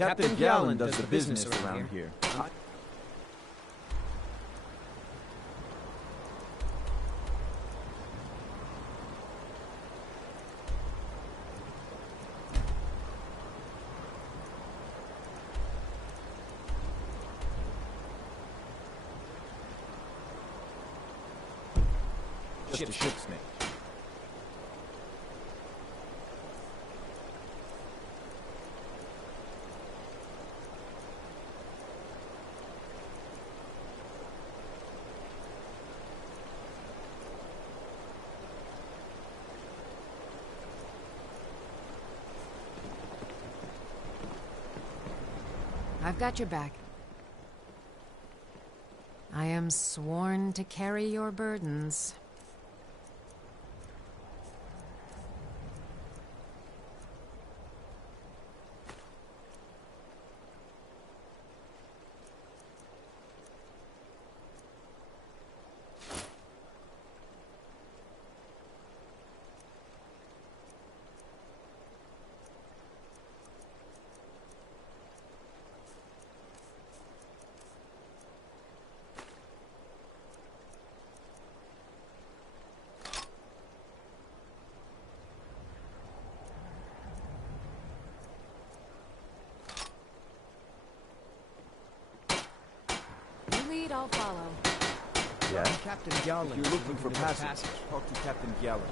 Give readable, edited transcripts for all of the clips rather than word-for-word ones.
Captain Gallen does the business around here. Just a ship snake. I've got your back. I am sworn to carry your burdens. Lead, I'll follow. Yeah? Captain Gallen. If you're looking for passage, talk to Captain Gallen.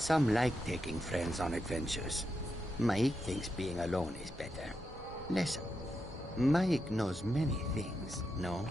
Some like taking friends on adventures. Mike thinks being alone is better. Listen, Mike knows many things, no?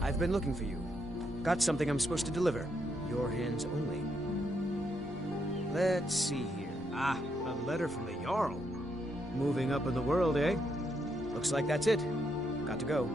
I've been looking for you. Got something I'm supposed to deliver. Your hands only. Let's see here. Ah, a letter from the Jarl. Moving up in the world, eh? Looks like that's it. Got to go.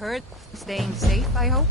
Heard staying safe, I hope?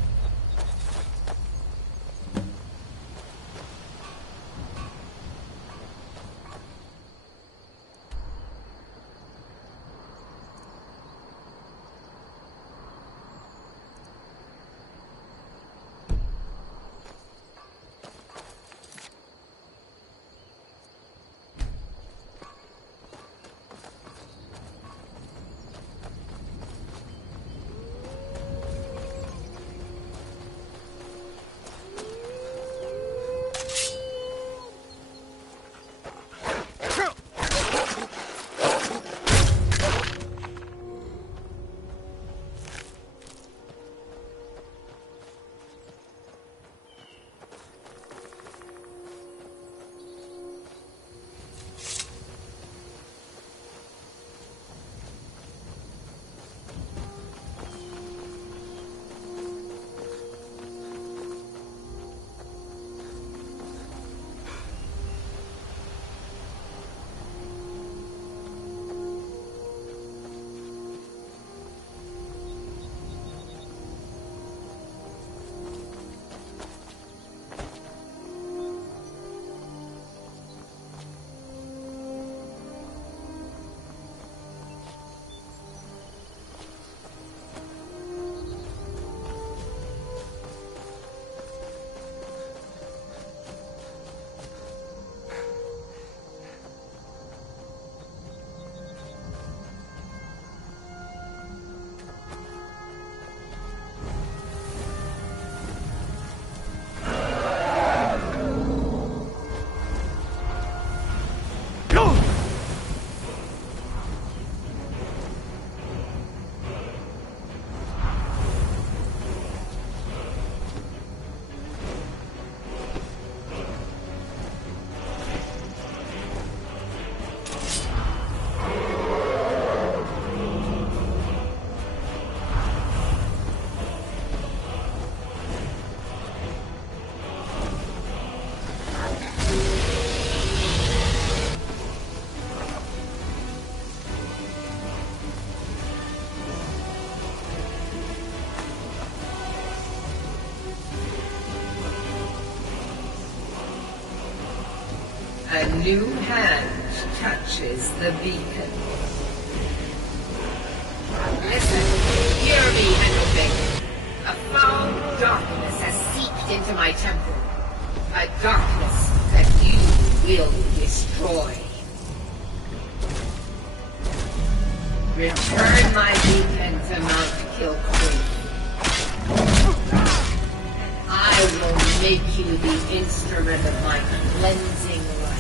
A new hand touches the beacon. Listen, hear me, Henry. A foul darkness has seeped into my temple. A darkness that you will destroy. Return my beacon to Mount Kilcoin. I will make you the instrument of my cleansing light.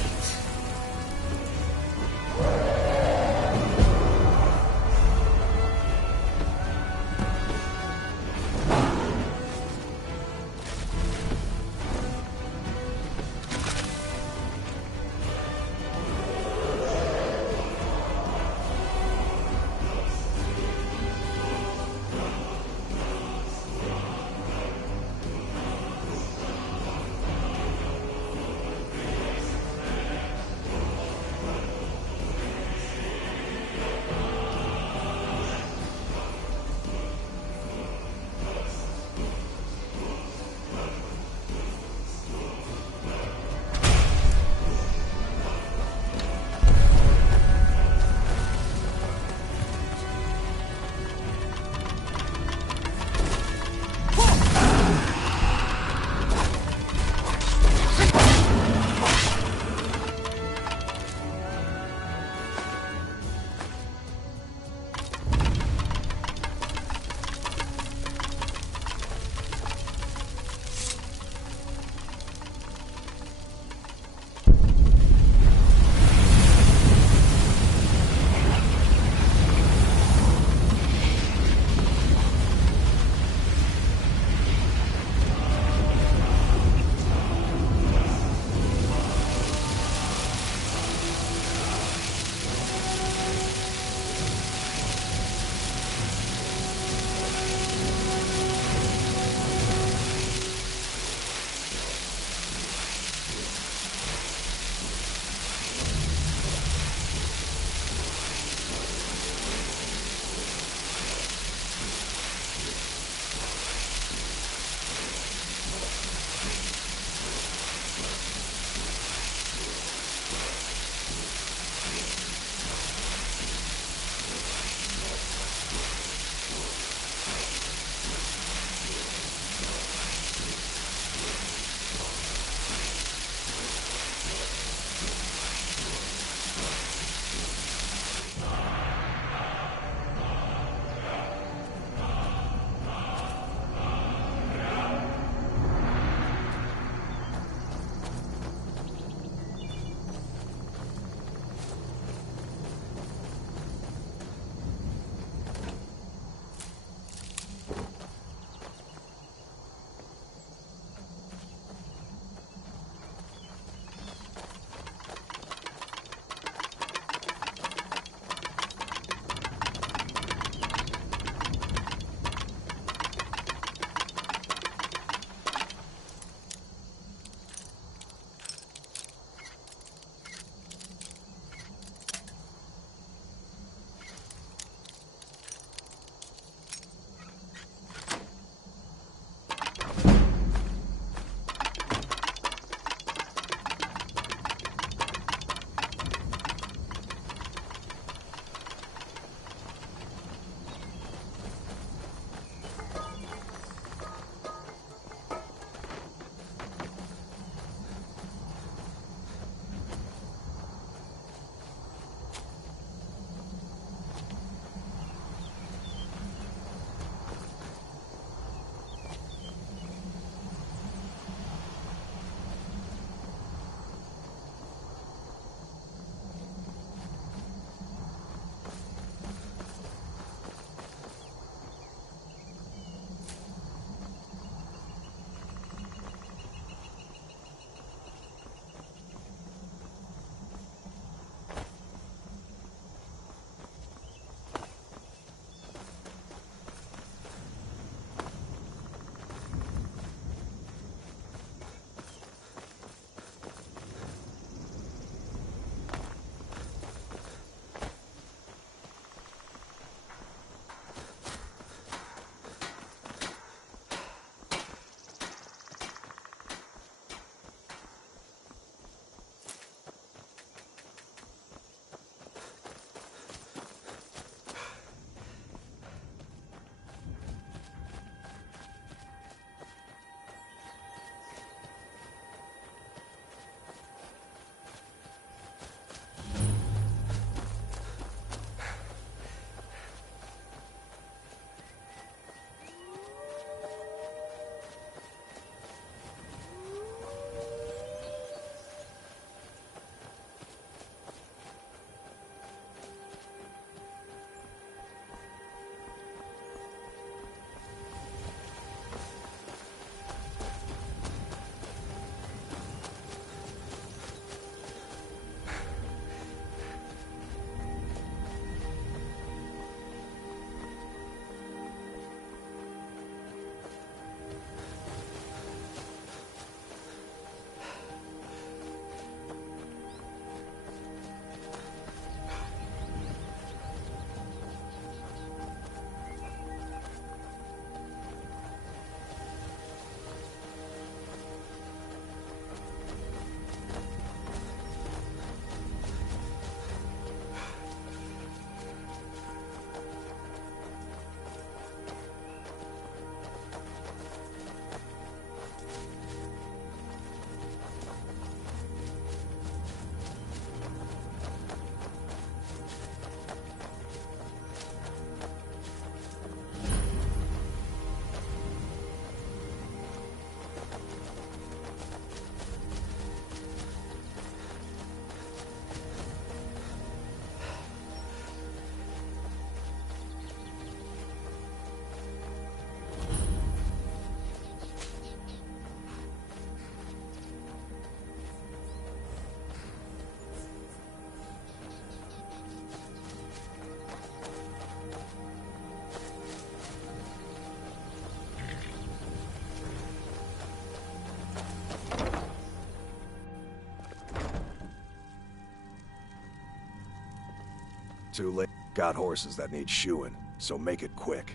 Too late. Got horses that need shoeing, so make it quick.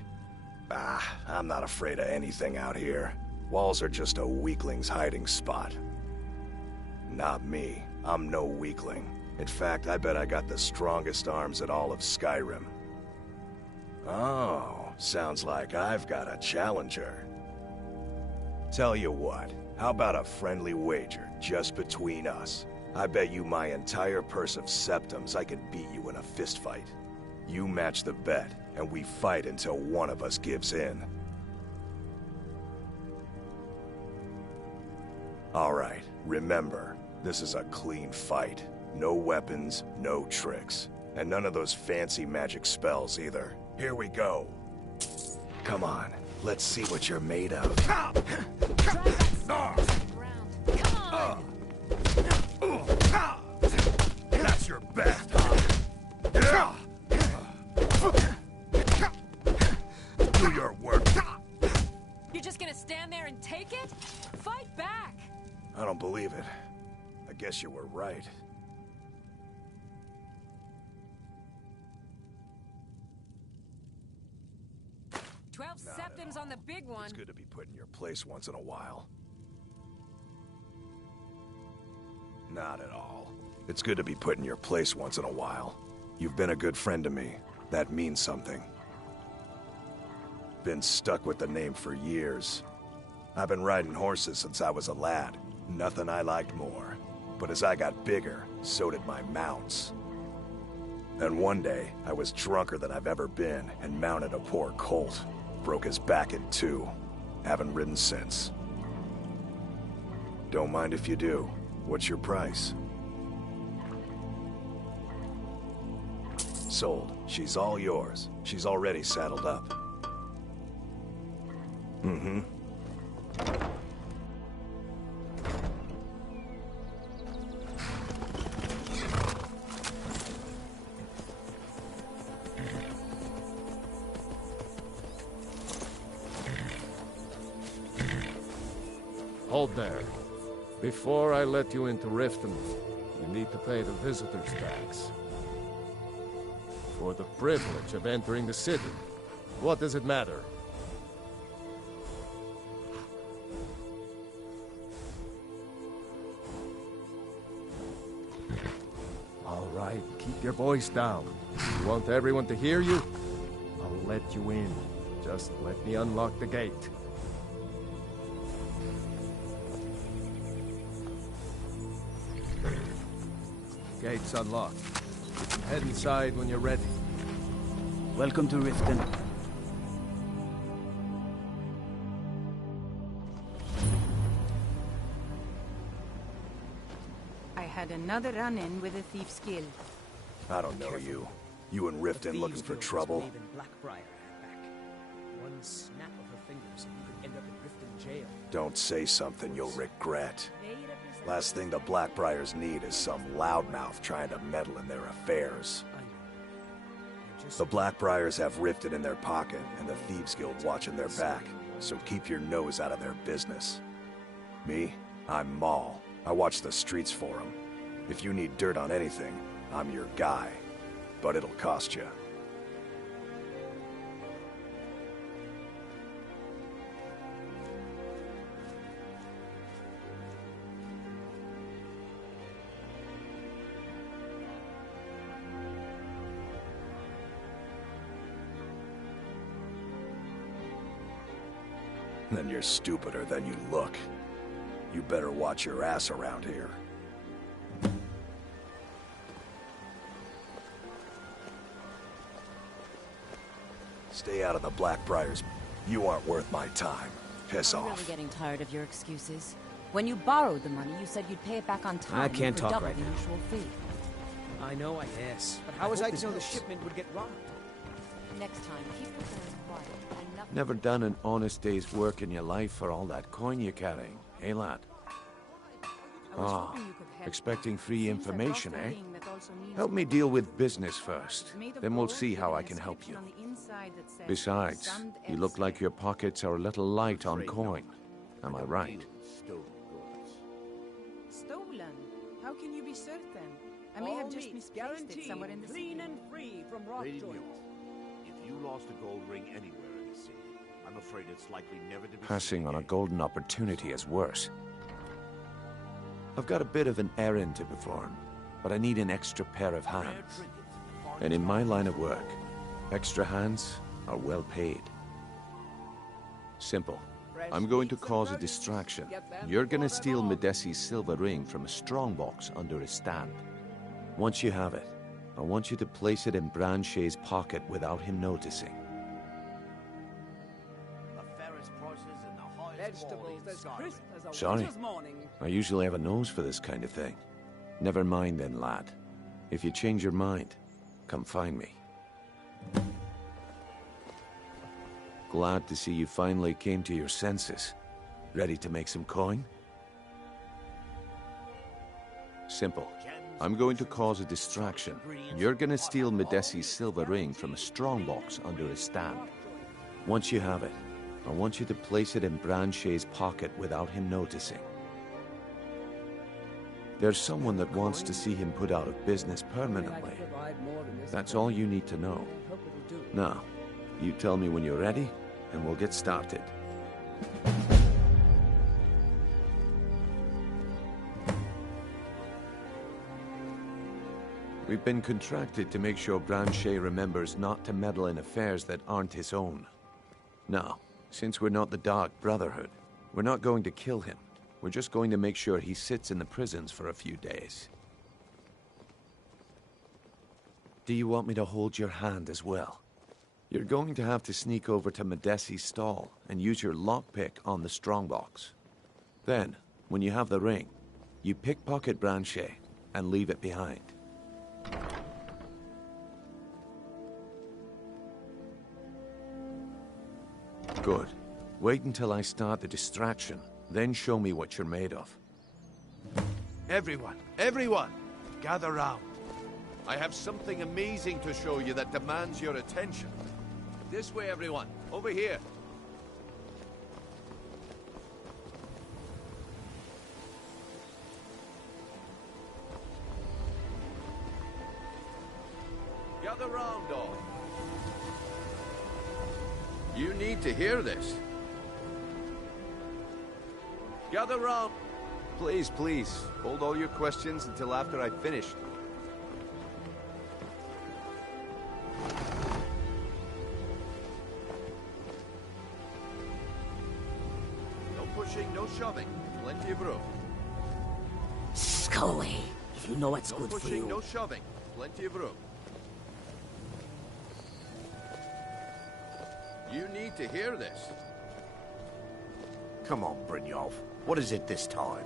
I'm not afraid of anything out here. Walls are just a weakling's hiding spot. Not me. I'm no weakling. In fact, I bet I got the strongest arms in all of Skyrim. Oh, sounds like I've got a challenger. Tell you what, how about a friendly wager just between us? I bet you my entire purse of septums I can beat you in a fistfight. You match the bet, and we fight until one of us gives in. Alright, remember, this is a clean fight. No weapons, no tricks. And none of those fancy magic spells either. Here we go. Come on, let's see what you're made of. That's your best, huh? Do your work. You're just gonna stand there and take it? Fight back! I don't believe it. I guess you were right. Twelve septums on the big one. It's good to be put in your place once in a while. Not at all. It's good to be put in your place once in a while. You've been a good friend to me. That means something. Been stuck with the name for years. I've been riding horses since I was a lad. Nothing I liked more. But as I got bigger, so did my mounts. And one day, I was drunker than I've ever been and mounted a poor colt. Broke his back in two. Haven't ridden since. Don't mind if you do. What's your price? Sold. She's all yours. She's already saddled up. Mm-hmm. Hold there. Before I let you into Riften, you need to pay the visitor's tax. For the privilege of entering the city. What does it matter? All right, keep your voice down. You want everyone to hear you? I'll let you in. Just let me unlock the gate. Gate's unlocked. You can head inside when you're ready. Welcome to Riften. I had another run-in with a thief's guild. I don't know you. You and Riften looking for trouble? One snap of her fingers and you could end up in Riften jail. Don't say something you'll regret. Last thing the Blackbriars need is some loudmouth trying to meddle in their affairs. The Blackbriars have Riften in their pocket and the Thieves Guild watching their back, so keep your nose out of their business. Me? I'm Maul. I watch the streets for them. If you need dirt on anything, I'm your guy. But it'll cost you. Then you're stupider than you look. You better watch your ass around here. Stay out of the Blackbriars. You aren't worth my time. Piss I'm off. really getting tired of your excuses. When you borrowed the money, you said you'd pay it back on time. I can't for talk double right the now. usual fee. I know, I guess. But how was I to know the shipment would get robbed? Next time, keep your plans quiet. And nothing. Never done an honest day's work in your life for all that coin you're carrying, eh, lad? I was Ah, hoping you could help. expecting free Seems like information, lost a eh? ring that also needs Help me deal with business first. made of Then we'll gold see with how an I can help you. inscription on the inside that says, Besides, "Sand you look like your pockets are a little light on coin. Am I right? Stolen? How can you be certain? I may have just misplaced it somewhere in the city. and free from rot joint. If you lost a gold ring anywhere in the city, I'm afraid it's likely never to be Passing on a golden opportunity is worse. I've got a bit of an errand to perform, but I need an extra pair of hands. And in my line of work, extra hands are well paid. Simple. I'm going to cause a distraction. You're gonna steal Medesi's silver ring from a strongbox under his stand. Once you have it, I want you to place it in Branche's pocket without him noticing. Vegetables as crisp as a Sorry. winter's morning. I usually have a nose for this kind of thing. Never mind then, lad. If you change your mind, come find me. Glad to see you finally came to your senses. Ready to make some coin? Simple. I'm going to cause a distraction. You're gonna steal Medesi's silver ring from a strongbox under his stand. Once you have it, I want you to place it in Branche's pocket without him noticing. There's someone that wants to see him put out of business permanently. That's all you need to know. Now, you tell me when you're ready, and we'll get started. We've been contracted to make sure Branche remembers not to meddle in affairs that aren't his own. Now, since we're not the Dark Brotherhood, we're not going to kill him. We're just going to make sure he sits in the prisons for a few days. Do you want me to hold your hand as well? You're going to have to sneak over to Medesi's stall and use your lockpick on the strongbox. Then, when you have the ring, you pickpocket Branche and leave it behind. Good. Wait until I start the distraction, then show me what you're made of. Everyone, gather round. I have something amazing to show you that demands your attention. This way, everyone. Over here. Gather round, all. You need to hear this. Gather round. Please, please, hold all your questions until after I've finished. No pushing, no shoving. Plenty of room. Scully, if you know what's No good for pushing, you. no shoving. Plenty of room. You need to hear this. Come on, Brynjolf. What is it this time?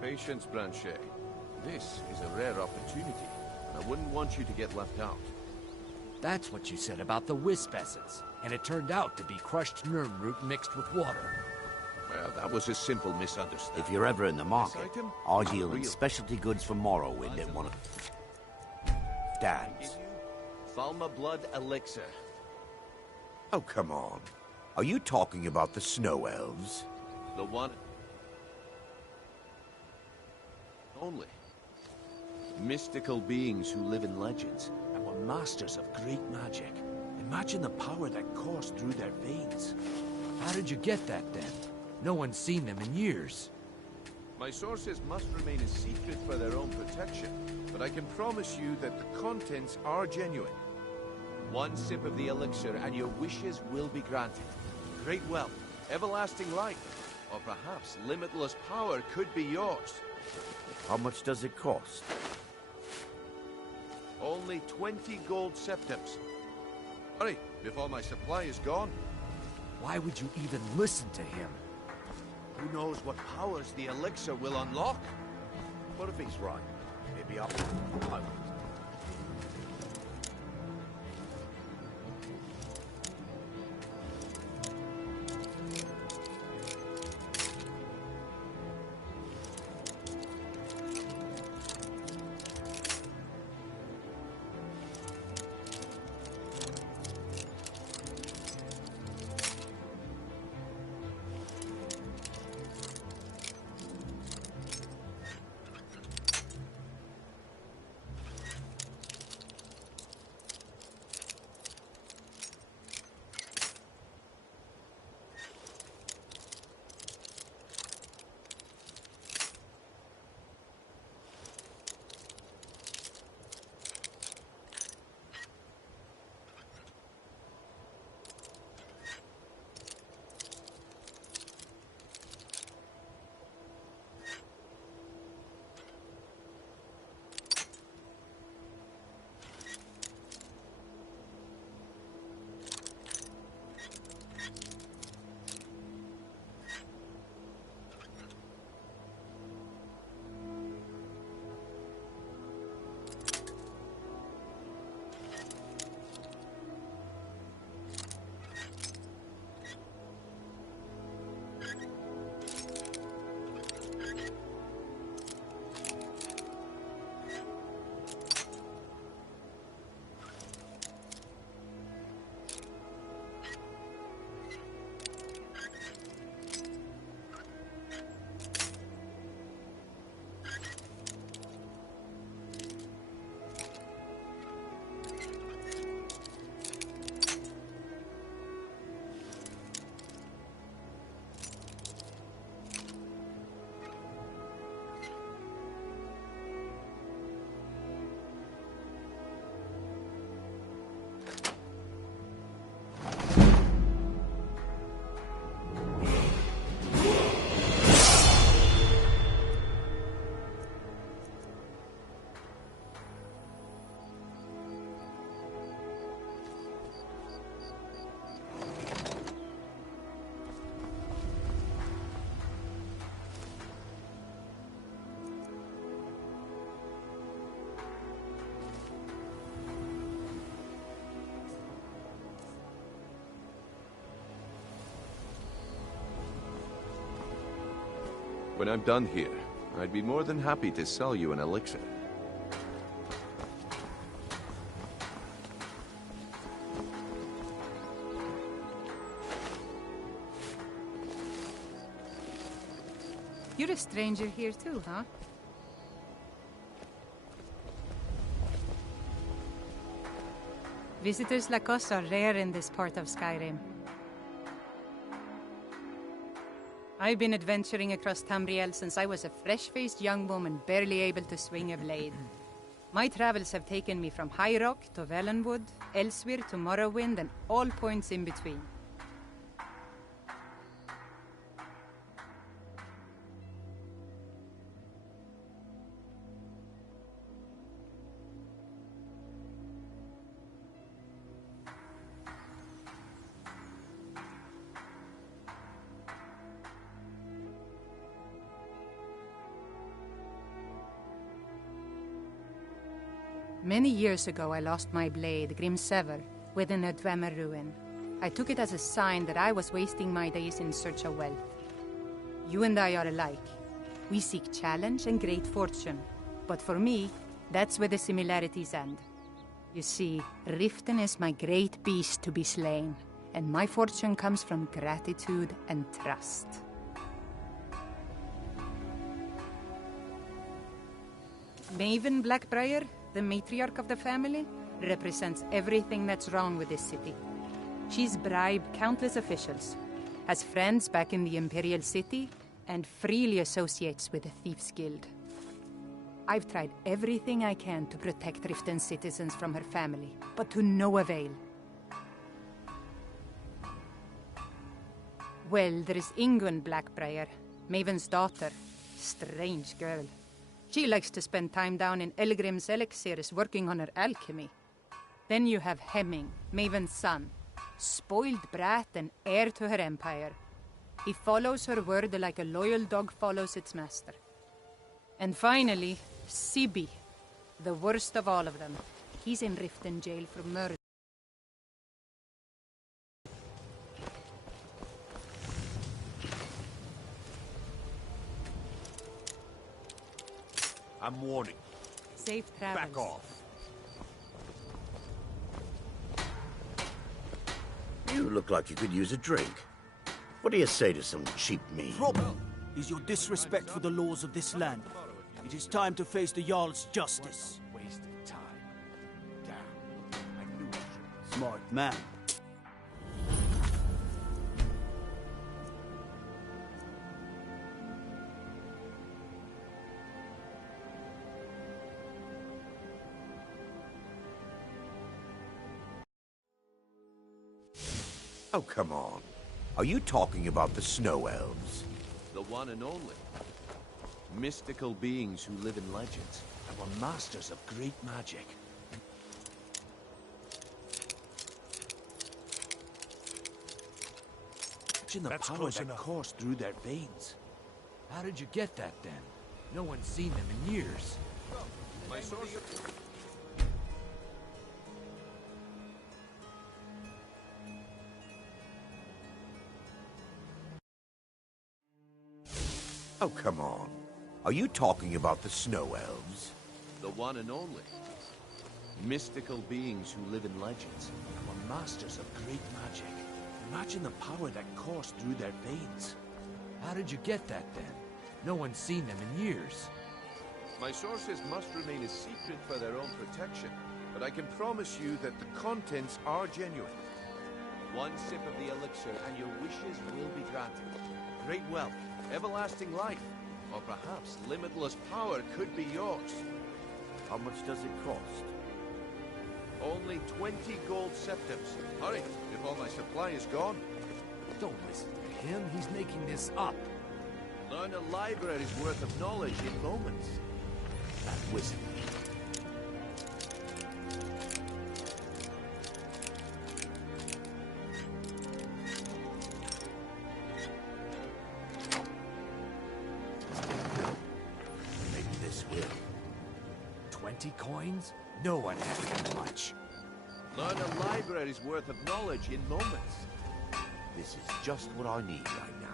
Patience, Branche. This is a rare opportunity. I wouldn't want you to get left out. That's what you said about the wisp essence. And it turned out to be crushed nerm root mixed with water. Well, that was a simple misunderstanding. If you're ever in the market, This item? I'll Not deal in real. specialty goods from Morrowind at one of Dan's. Falma Blood Elixir. Oh, come on. Are you talking about the snow elves? The one... only. Mystical beings who live in legends and were masters of great magic. Imagine the power that coursed through their veins. How did you get that then? No one's seen them in years. My sources must remain a secret for their own protection, but I can promise you that the contents are genuine. One sip of the elixir and your wishes will be granted. Great wealth, everlasting life, or perhaps limitless power could be yours. How much does it cost? Only 20 gold septims. Hurry, before my supply is gone. Why would you even listen to him? Who knows what powers the elixir will unlock? What if he's right? Maybe I won't. When I'm done here, I'd be more than happy to sell you an elixir. You're a stranger here too, huh? Visitors like us are rare in this part of Skyrim. I've been adventuring across Tamriel since I was a fresh-faced young woman barely able to swing a blade. My travels have taken me from High Rock to Valenwood, elsewhere to Morrowind, and all points in between. Many years ago, I lost my blade, Grimsever, within a Dwemer ruin. I took it as a sign that I was wasting my days in search of wealth. You and I are alike. We seek challenge and great fortune. But for me, that's where the similarities end. You see, Riften is my great beast to be slain, and my fortune comes from gratitude and trust. Maven Blackbriar, the matriarch of the family, represents everything that's wrong with this city. She's bribed countless officials, has friends back in the Imperial City, and freely associates with the Thieves' Guild. I've tried everything I can to protect Riften's citizens from her family, but to no avail. Well, there is Ingun Blackbriar, Maven's daughter. Strange girl. She likes to spend time down in Elgrim's elixirs working on her alchemy. Then you have Hemming, Maven's son. Spoiled brat and heir to her empire. He follows her word like a loyal dog follows its master. And finally, Sibi, the worst of all of them. He's in Riften jail for murder. I'm warning. Safe travels. Back off. You look like you could use a drink. What do you say to some cheap meat? Problem is your disrespect for the laws of this land. It is time to face the Jarl's justice. Wasted time. Damn. I knew it. Smart man. Oh, come on. Are you talking about the Snow Elves? The one and only. Mystical beings who live in legends and were masters of great magic. Imagine the power that coursed through their veins. How did you get that, then? No one's seen them in years. My source... Oh, come on. Are you talking about the Snow Elves? The one and only. Mystical beings who live in legends and were masters of great magic. Imagine the power that coursed through their veins. How did you get that, then? No one's seen them in years. My sources must remain a secret for their own protection, but I can promise you that the contents are genuine. One sip of the elixir and your wishes will be granted. Great wealth, everlasting life, or perhaps limitless power could be yours. How much does it cost? Only 20 gold septims. Hurry, before my supply is gone. Don't listen to him. He's making this up. Learn a library's worth of knowledge in moments. That wizard. Maybe this will. 20 coins? No one has that much. Learn a library's worth of knowledge in moments. This is just what I need right now.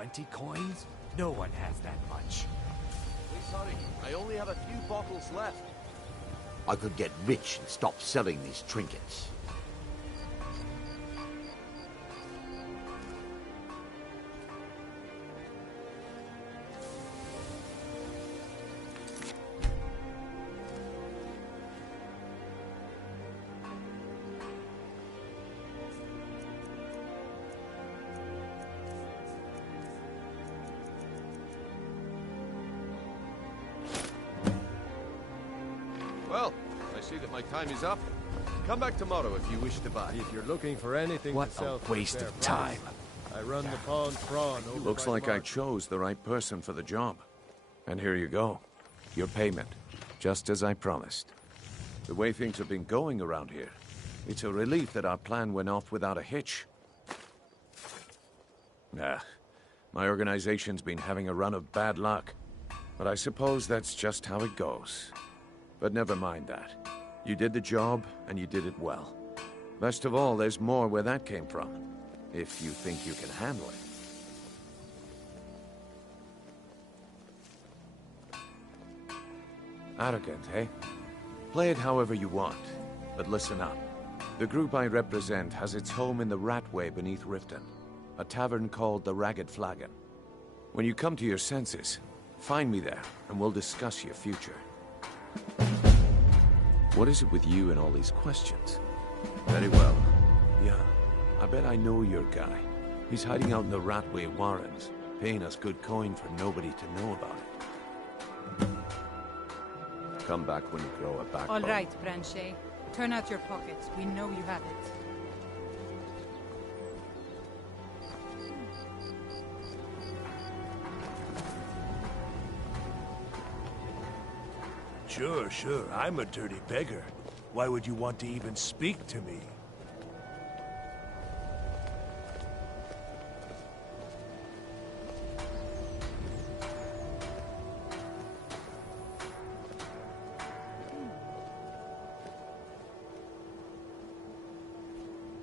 20 coins? No one has that much. Please hurry. I only have a few bottles left. I could get rich and stop selling these trinkets. Well, I see that my time is up. Come back tomorrow if you wish to buy. If you're looking for anything What to sell a for waste fair of price, time. I run the pawn prawn over Looks by like the I market. chose the right person for the job. And here you go. Your payment. Just as I promised. The way things have been going around here, it's a relief that our plan went off without a hitch. My organization's been having a run of bad luck. But I suppose that's just how it goes. But never mind that. You did the job, and you did it well. Best of all, there's more where that came from. If you think you can handle it. Arrogant, eh? Play it however you want, but listen up. The group I represent has its home in the Ratway beneath Riften, a tavern called the Ragged Flagon. When you come to your senses, find me there, and we'll discuss your future. What is it with you and all these questions? Very well. Yeah, I bet I know your guy. He's hiding out in the Ratway Warrens, paying us good coin for nobody to know about it. Come back when you grow a backbone. All right, Branchet. Turn out your pockets. We know you have it. Sure. I'm a dirty beggar. Why would you want to even speak to me?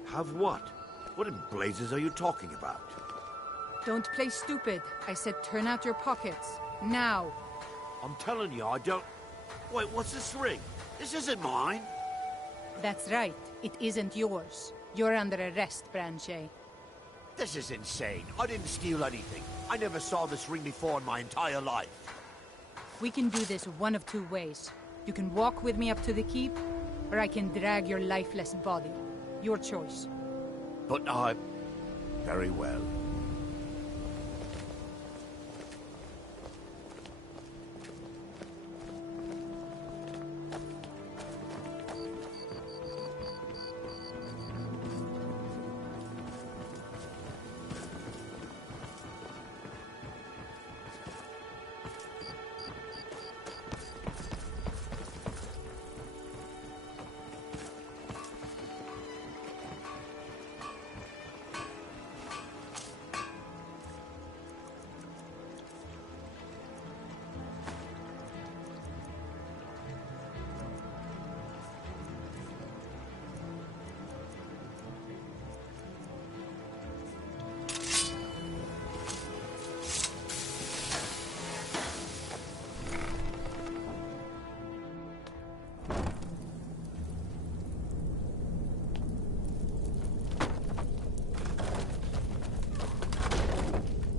Have what? What in blazes are you talking about? Don't play stupid. I said turn out your pockets. Now. I'm telling you, I don't... Wait, what's this ring? This isn't mine. That's right. It isn't yours. You're under arrest, Branchet. This is insane. I didn't steal anything. I never saw this ring before in my entire life. We can do this one of two ways. You can walk with me up to the keep, or I can drag your lifeless body. Your choice. But I... Very well.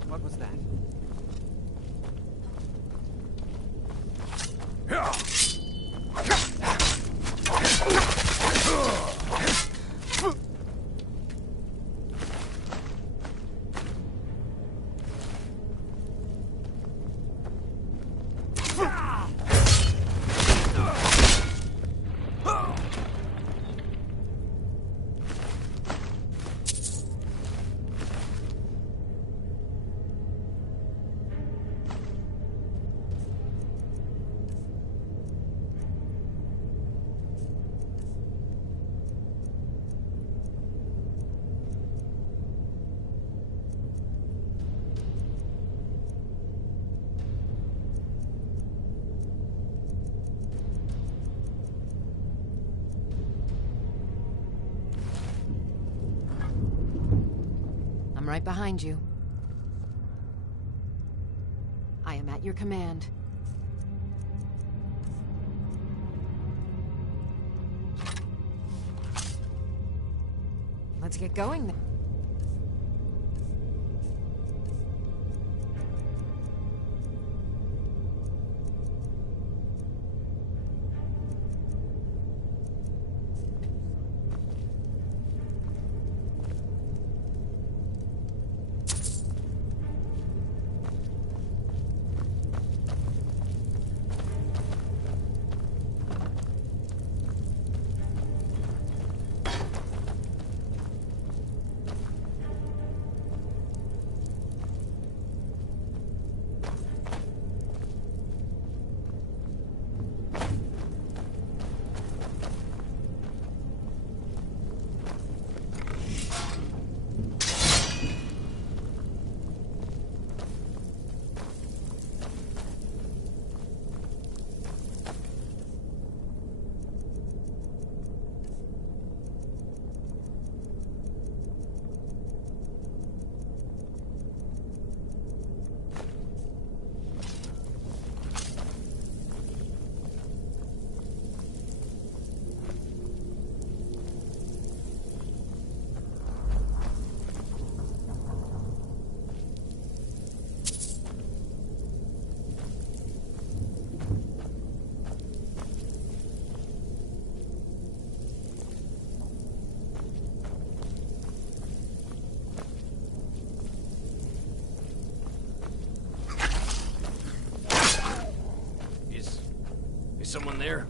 What was that? I'm right behind you. At your command. Let's get going then. Is someone there?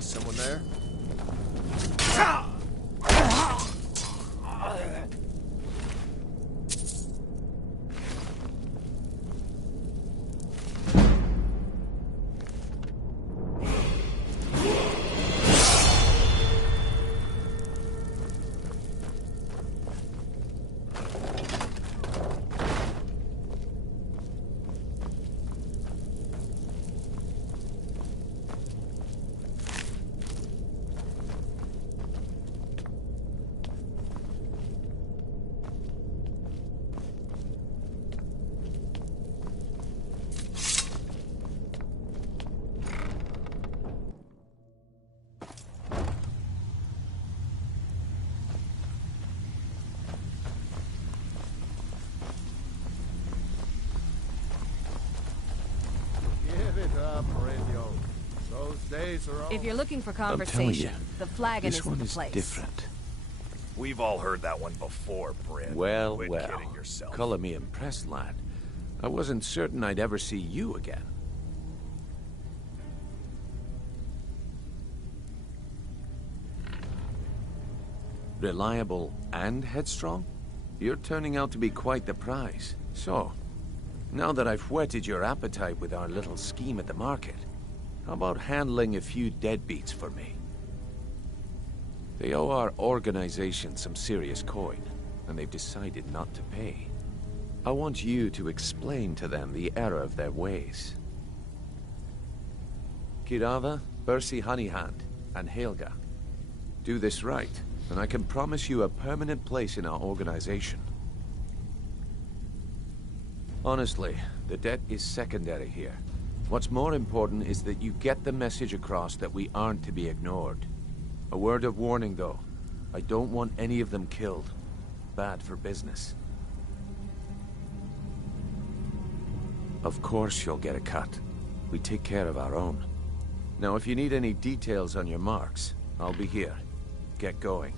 Is someone there? If you're looking for I'm telling conversation, you, the flagon this isn't one the is place. different. We've all heard that one before, Bryn. Well, Quit well. kidding yourself. Color me impressed, lad. I wasn't certain I'd ever see you again. Reliable and headstrong? You're turning out to be quite the prize. So, now that I've whetted your appetite with our little scheme at the market, how about handling a few deadbeats for me? They owe our organization some serious coin, and they've decided not to pay. I want you to explain to them the error of their ways. Kirava, Bersi Honeyhand, and Helga. Do this right, and I can promise you a permanent place in our organization. Honestly, the debt is secondary here. What's more important is that you get the message across that we aren't to be ignored. A word of warning, though. I don't want any of them killed. bad for business. Of course you'll get a cut. We take care of our own. Now, if you need any details on your marks, I'll be here. Get going.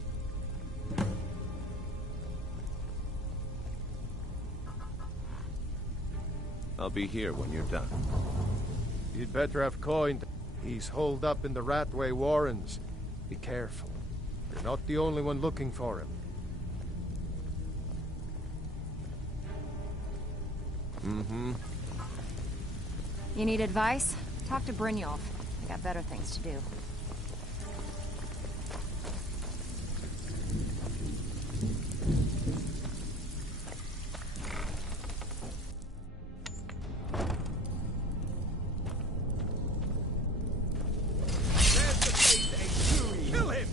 I'll be here when you're done. You'd better have coined. He's holed up in the Ratway Warrens. Be careful. You're not the only one looking for him. Mm-hmm. You need advice? Talk to Brynjolf. I got better things to do. Kill him!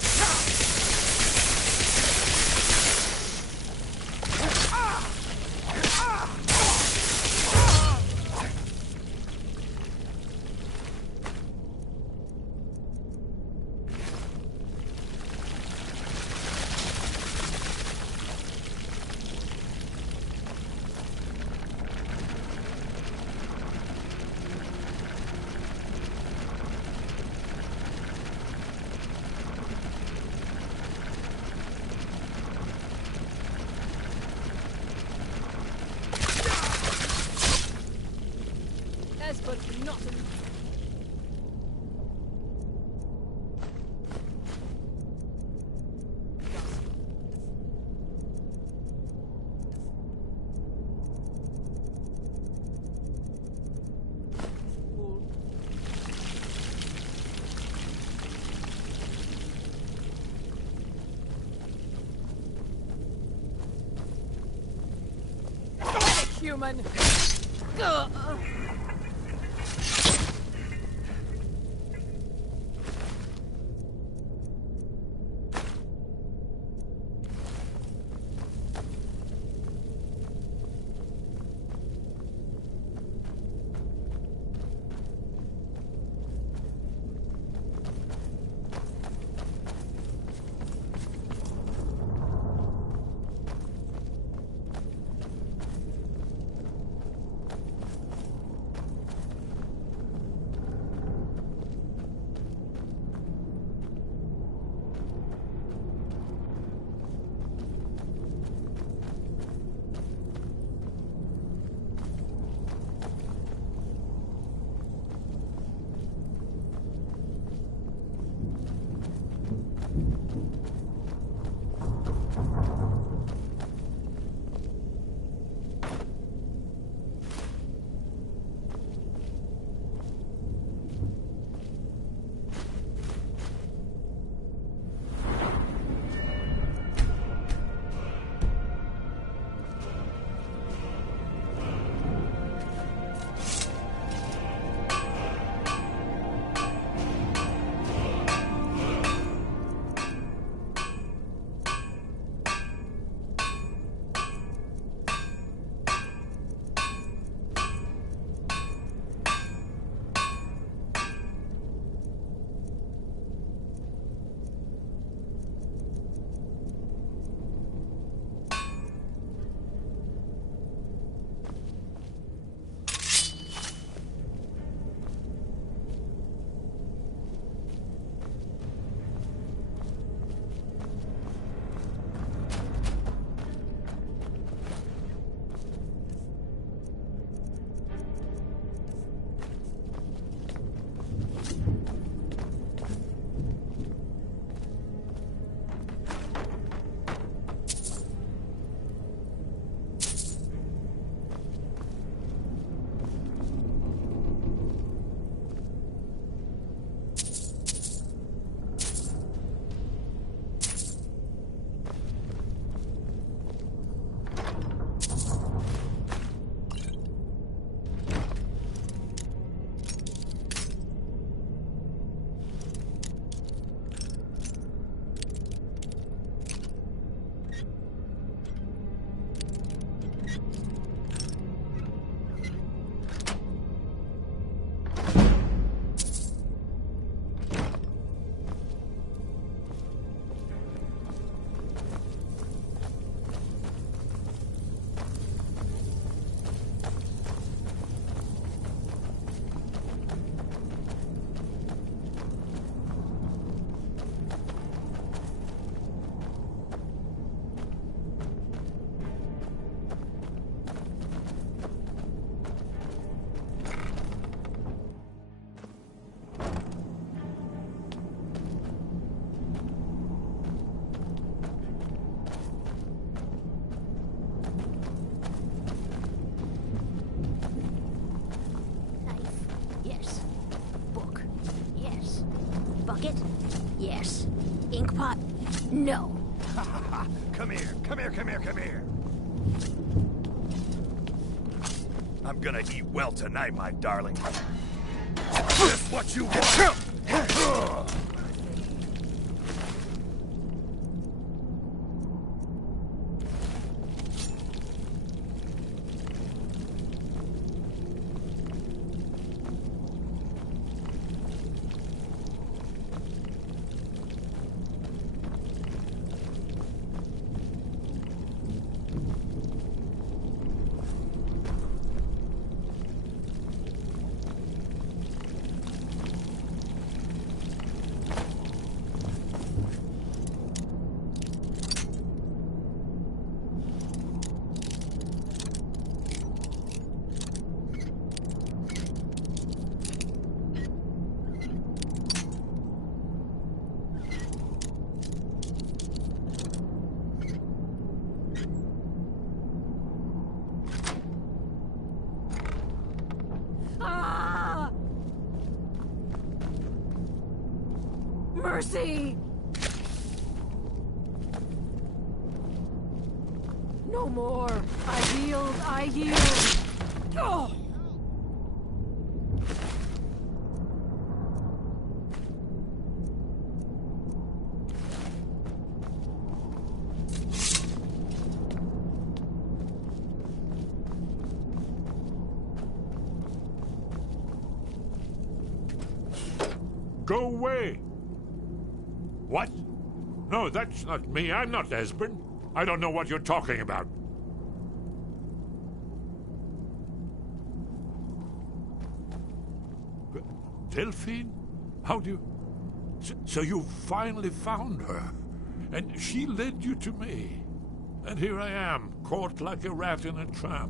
That's but not a... Human. bucket? Yes. Inkpot? No. Come here, come here, come here, come here. I'm gonna eat well tonight, my darling. Is this what you want? Mercy! No more. I yield. I yield. Oh! Go away! What? No, that's not me. I'm not Esbern. I don't know what you're talking about. Delphine? How do you... So you finally found her, and she led you to me. And here I am, caught like a rat in a trap.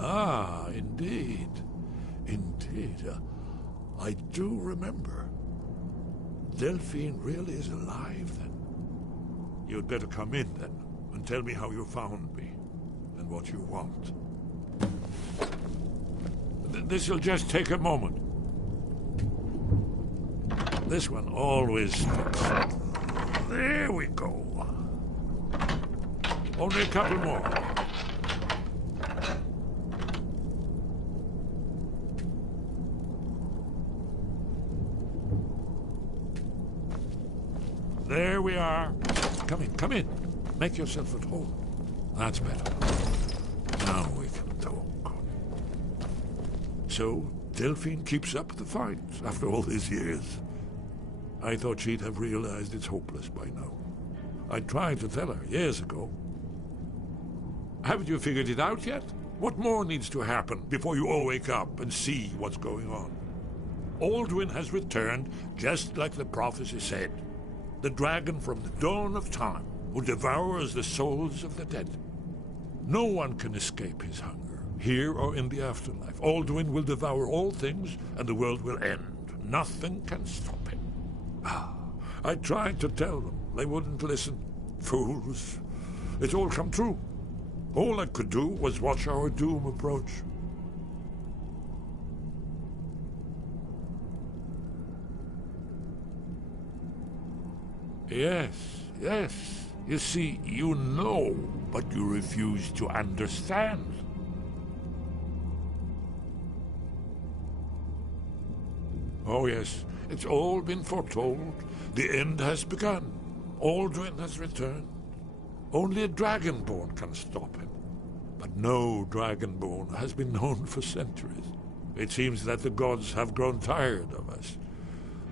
Ah, indeed. Indeed. I do remember. Delphine really is alive, then? You'd better come in, then, and tell me how you found me, and what you want. This'll just take a moment. This one always sticks. There we go. Only a couple more. There we are. Come in, come in. Make yourself at home. That's better. Now we can talk. So, Delphine keeps up the fight after all these years. I thought she'd have realized it's hopeless by now. I tried to tell her years ago. Haven't you figured it out yet? What more needs to happen before you all wake up and see what's going on? Alduin has returned just like the prophecy said. The dragon from the dawn of time, who devours the souls of the dead. No one can escape his hunger, here or in the afterlife. Alduin will devour all things, and the world will end. Nothing can stop him. I tried to tell them. They wouldn't listen. Fools. It's all come true. All I could do was watch our doom approach. Yes, yes. You see, you know, but you refuse to understand. Oh, yes. It's all been foretold. The end has begun. Alduin has returned. Only a dragonborn can stop him. But no dragonborn has been known for centuries. It seems that the gods have grown tired of us.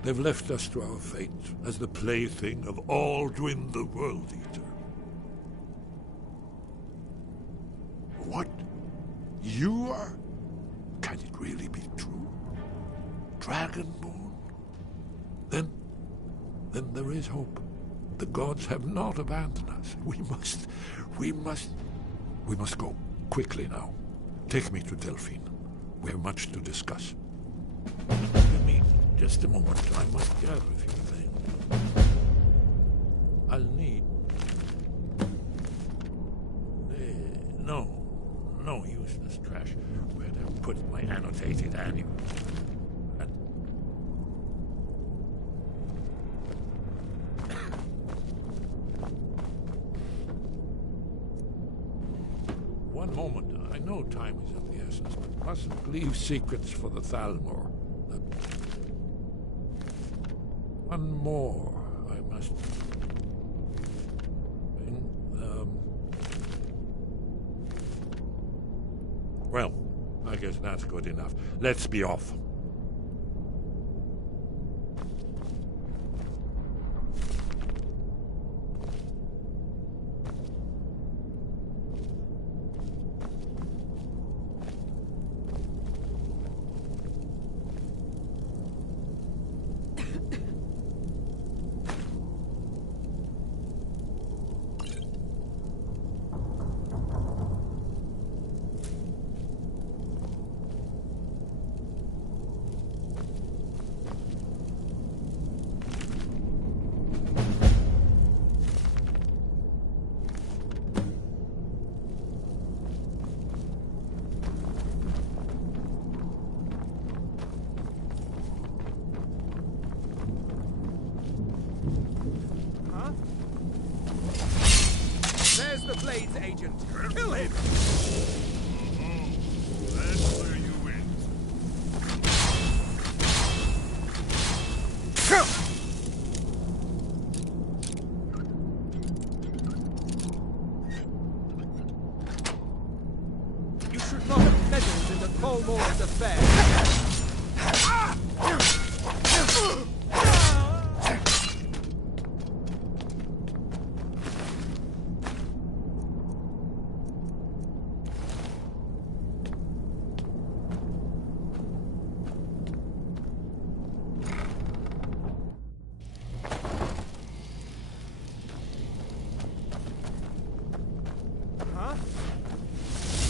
They've left us to our fate as the plaything of Alduin the World Eater. What? You are? Can it really be true? Dragonborn? Then there is hope. The gods have not abandoned us. We must go quickly now. Take me to Delphine. We have much to discuss. Let me Just a moment. I must gather a few things. I'll need... No useless trash. Where'd I put my annotated annual? One moment. I know time is of the essence, but mustn't leave secrets for the Thalmor. One more. I must... Well, I guess that's good enough. Let's be off. There's the Blades agent. Kill him! That's where you win. You should not have meddled in the Thalmor's affair.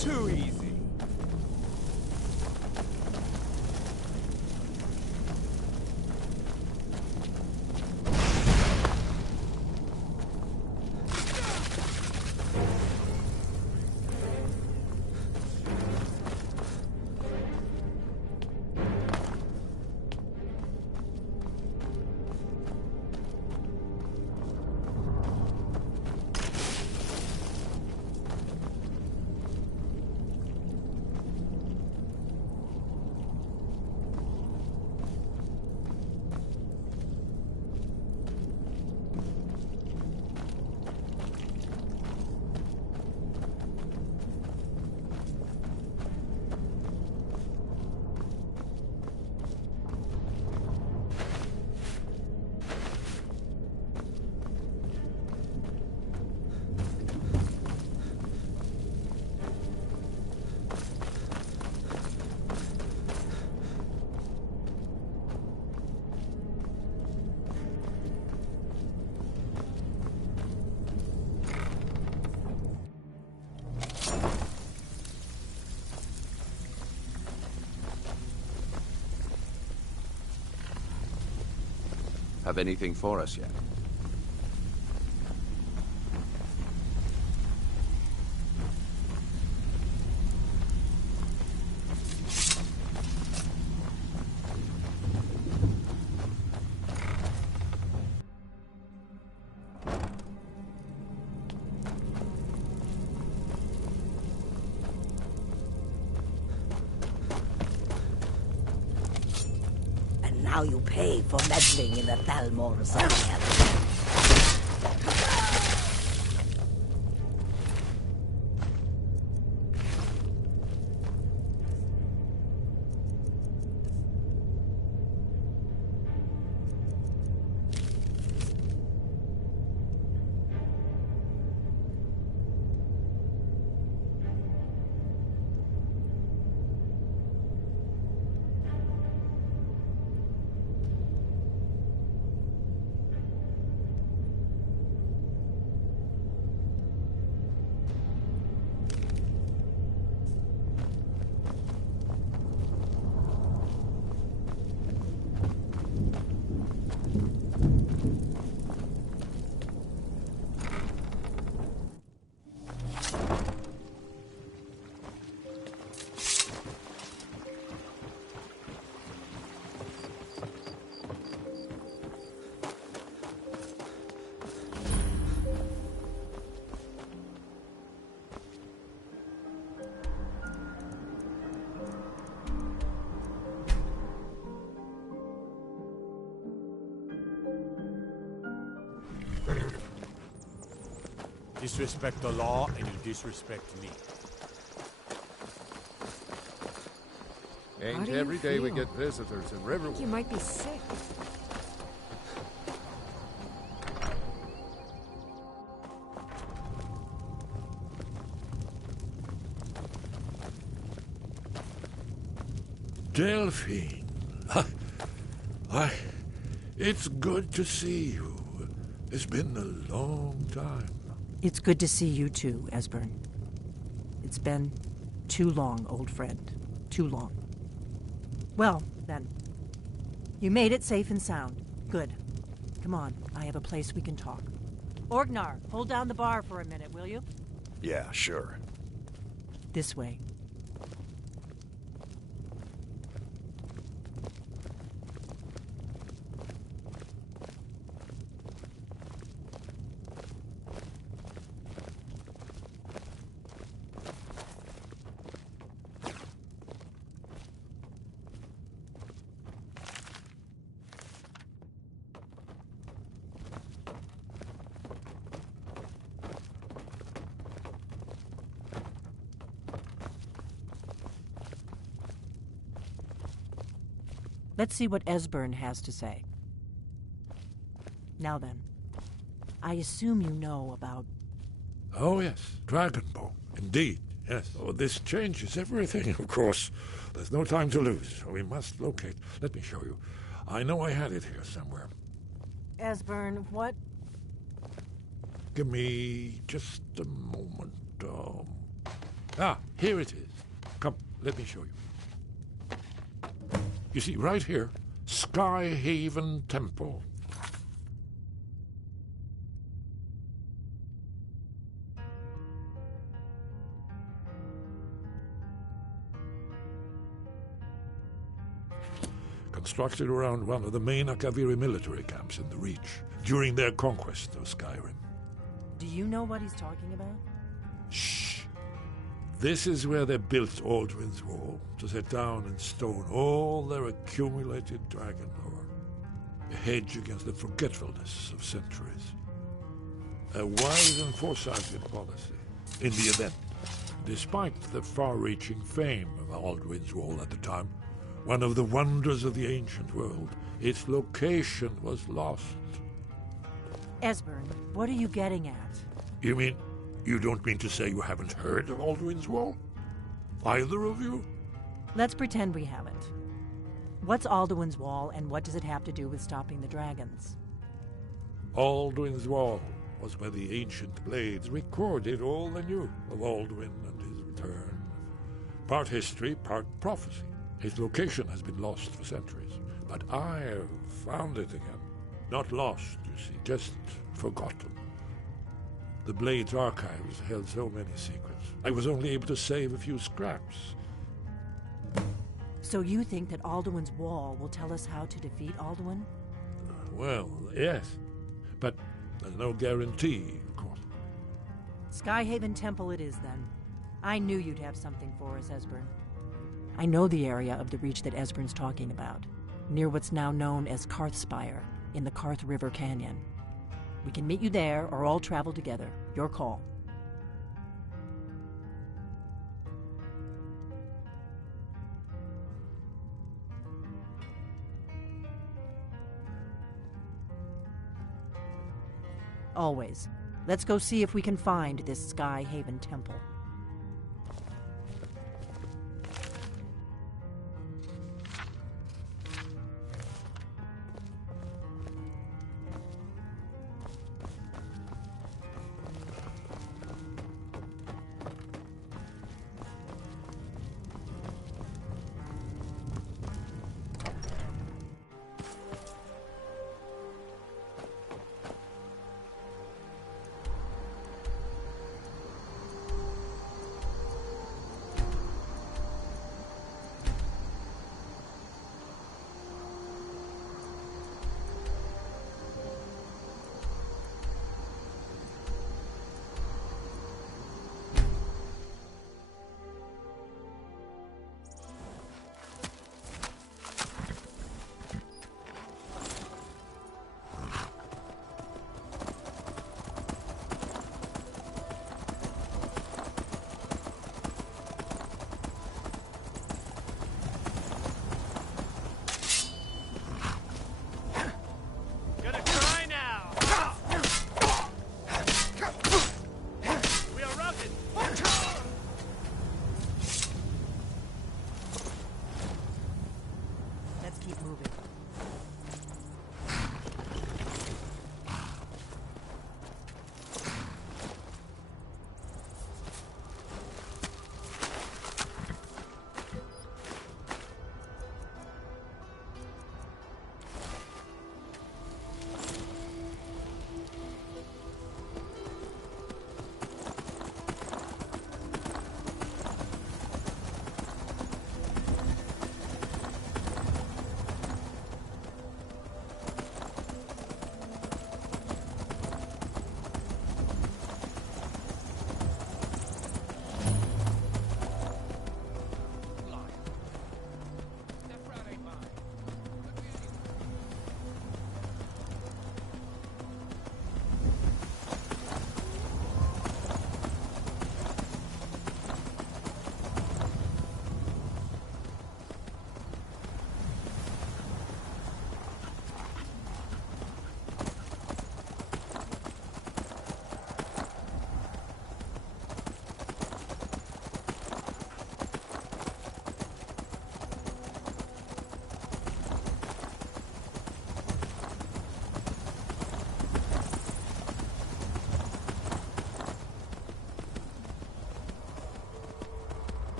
Too easy. Have anything for us yet? Now you pay for meddling in the Thalmor's affair. disrespect the law, and you disrespect me. How Ain't do you every day we feel? get visitors in I Riverwood. think you might be sick. Delphine. Why, it's good to see you. It's been a long time. It's good to see you too, Esbern. It's been too long, old friend. Too long. Well, then. You made it safe and sound. Good. Come on, I have a place we can talk. Orgnar, hold down the bar for a minute, will you? Yeah, sure. This way. Let's see what Esbern has to say. Now then, I assume you know about... Oh, yes, Dragonbow. Indeed, yes. Oh, this changes everything, of course. There's no time to lose. We must locate. Let me show you. I know I had it here somewhere. Esbern, what? Give me just a moment. Here it is. Come, let me show you. You see, right here, Skyhaven Temple. Constructed around one of the main Akaviri military camps in the Reach during their conquest of Skyrim. Do you know what he's talking about? Shh! This is where they built Aldrin's Wall, to set down in stone all their accumulated dragon lore. A hedge against the forgetfulness of centuries. A wise and foresighted policy. In the event, despite the far-reaching fame of Aldrin's Wall at the time, one of the wonders of the ancient world, its location was lost. Esbern, what are you getting at? You mean, you don't mean to say you haven't heard of Aldrin's Wall? Either of you? Let's pretend we haven't. What's Alduin's Wall, and what does it have to do with stopping the dragons? Aldrin's Wall was where the ancient blades recorded all they knew of Aldwin and his return. Part history, part prophecy. His location has been lost for centuries, but I have found it again. Not lost, you see, just forgotten. The Blade's archives held so many secrets. I was only able to save a few scraps. So you think that Alduin's Wall will tell us how to defeat Alduin? Well, yes. But there's no guarantee, of course. Skyhaven Temple it is, then. I knew you'd have something for us, Esbern. I know the area of the Reach that Esbern's talking about, near what's now known as Karthspire, in the Karth River Canyon. We can meet you there, or all travel together. Your call. Always. Let's go see if we can find this Skyhaven Temple.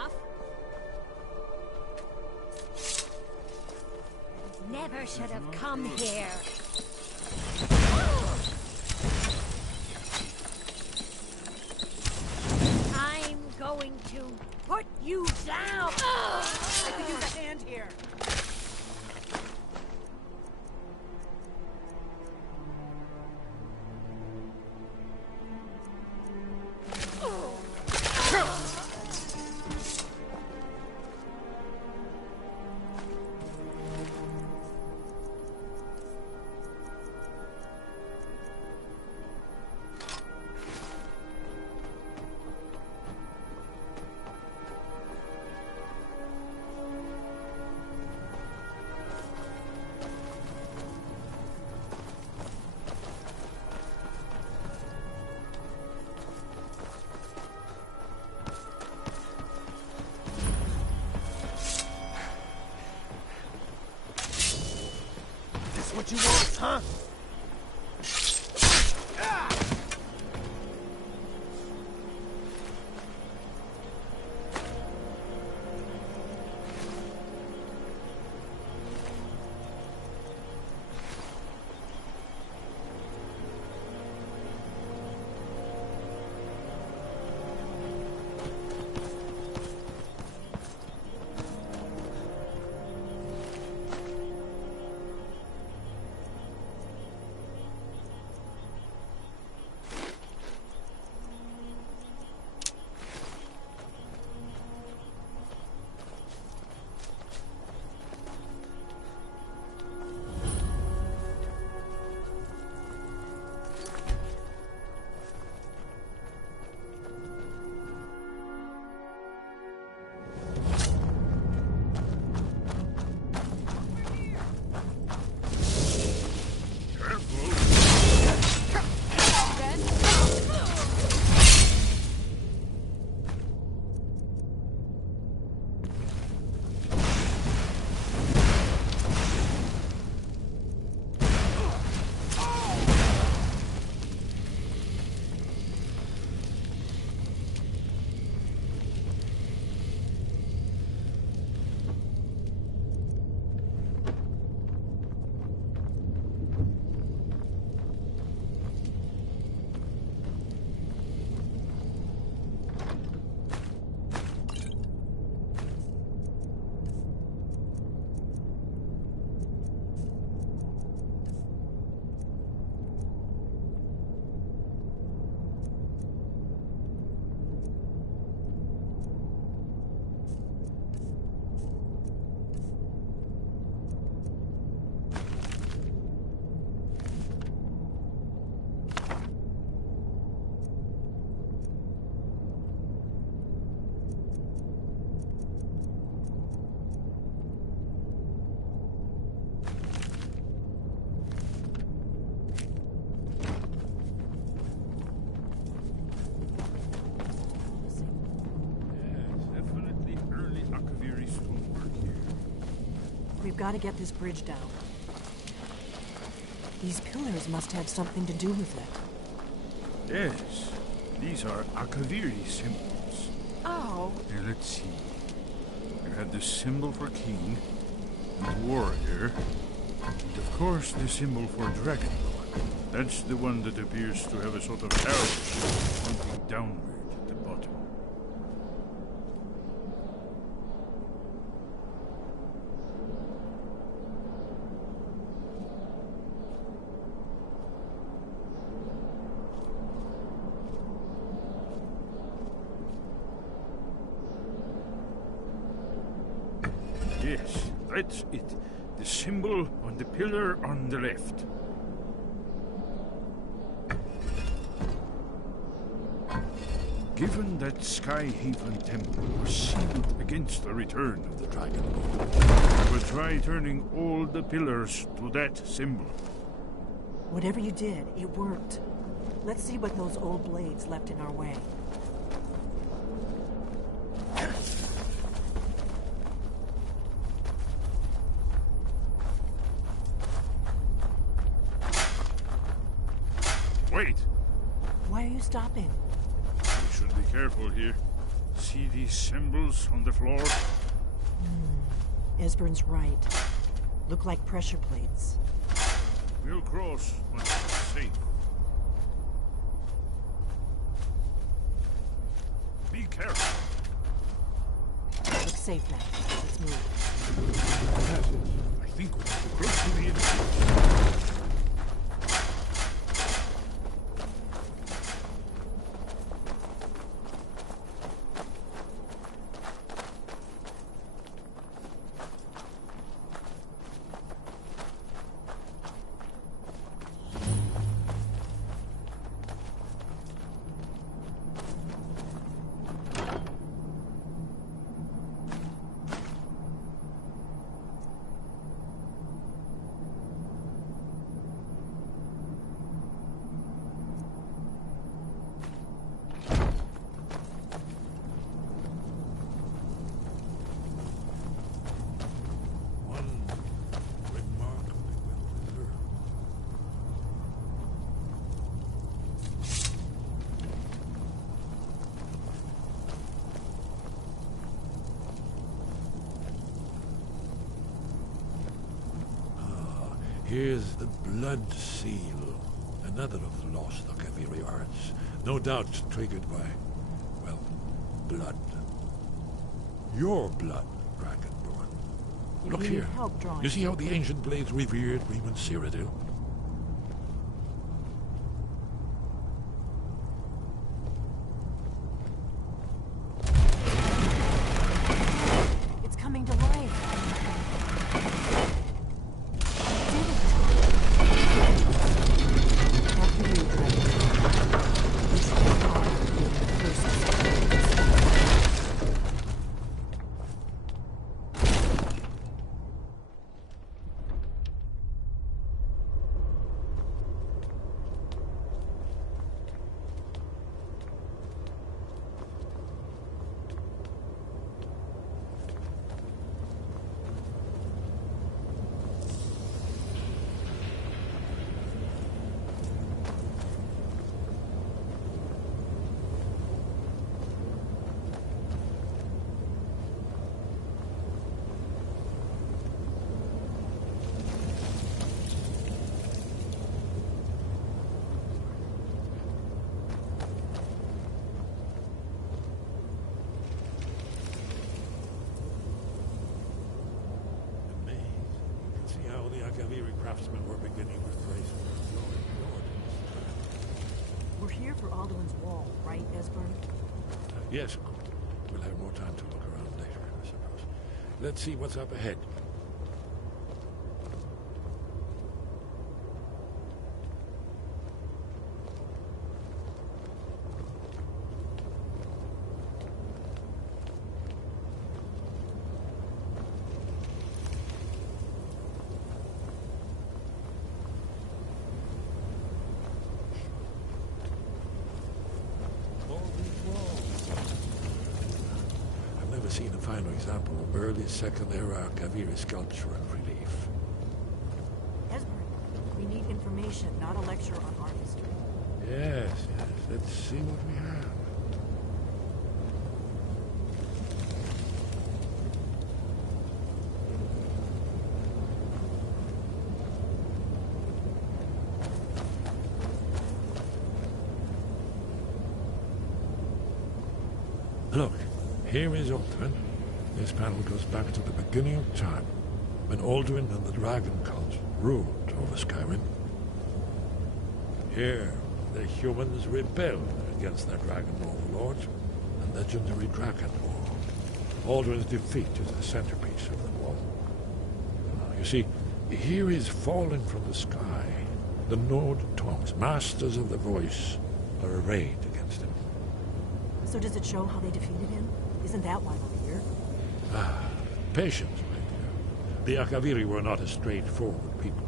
enough. Never should have come here. I'm going to put you down. I could use a hand here. What you want, huh? We've got to get this bridge down. These pillars must have something to do with it. Yes, these are Akaviri symbols. Oh. Here, let's see. You have the symbol for king, and warrior, and of course the symbol for dragon lord. That's the one that appears to have a sort of arrow pointing downward at the bottom. Yes, that's it. The symbol on the pillar on the left. Given that Skyhaven Temple was sealed against the return of the Dragon Lord, we'll try turning all the pillars to that symbol. Whatever you did, it worked. Let's see what those old blades left in our way. Wait! Why are you stopping? We should be careful here. See these symbols on the floor? Esbern's right. Look like pressure plates. We'll cross when it's safe. Be careful. Looks safe now. Let's move. I think we're close to the entrance. Here's the Blood Seal, another of the lost Akaviri arts. No doubt triggered by, well, blood. Your blood, Dragonborn. Look here. You see how the ancient blades revered Riemann Cyrodiil? It's coming to life. Craftsmen were beginning to trace We're here for Alduin's wall, right, Esbern? Yes, of course. We'll have more time to look around later, I suppose. Let's see what's up ahead. Seen a finer example of early second-era Kaviri sculpture and relief. Esbern, we need information, not a lecture on art history. Yes, yes. Let's see what we have. Look. Here is Alduin. This panel goes back to the beginning of time, when Alduin and the dragon cult ruled over Skyrim. Here, the humans rebelled against their dragon overlord, the legendary Dragon War. Alduin's defeat is the centerpiece of the war. You see, here is fallen from the sky. The Nord tongues, masters of the voice, are arrayed against him. So does it show how they defeated him? Isn't that why we're here? Patience, my dear. The Akaviri were not a straightforward people.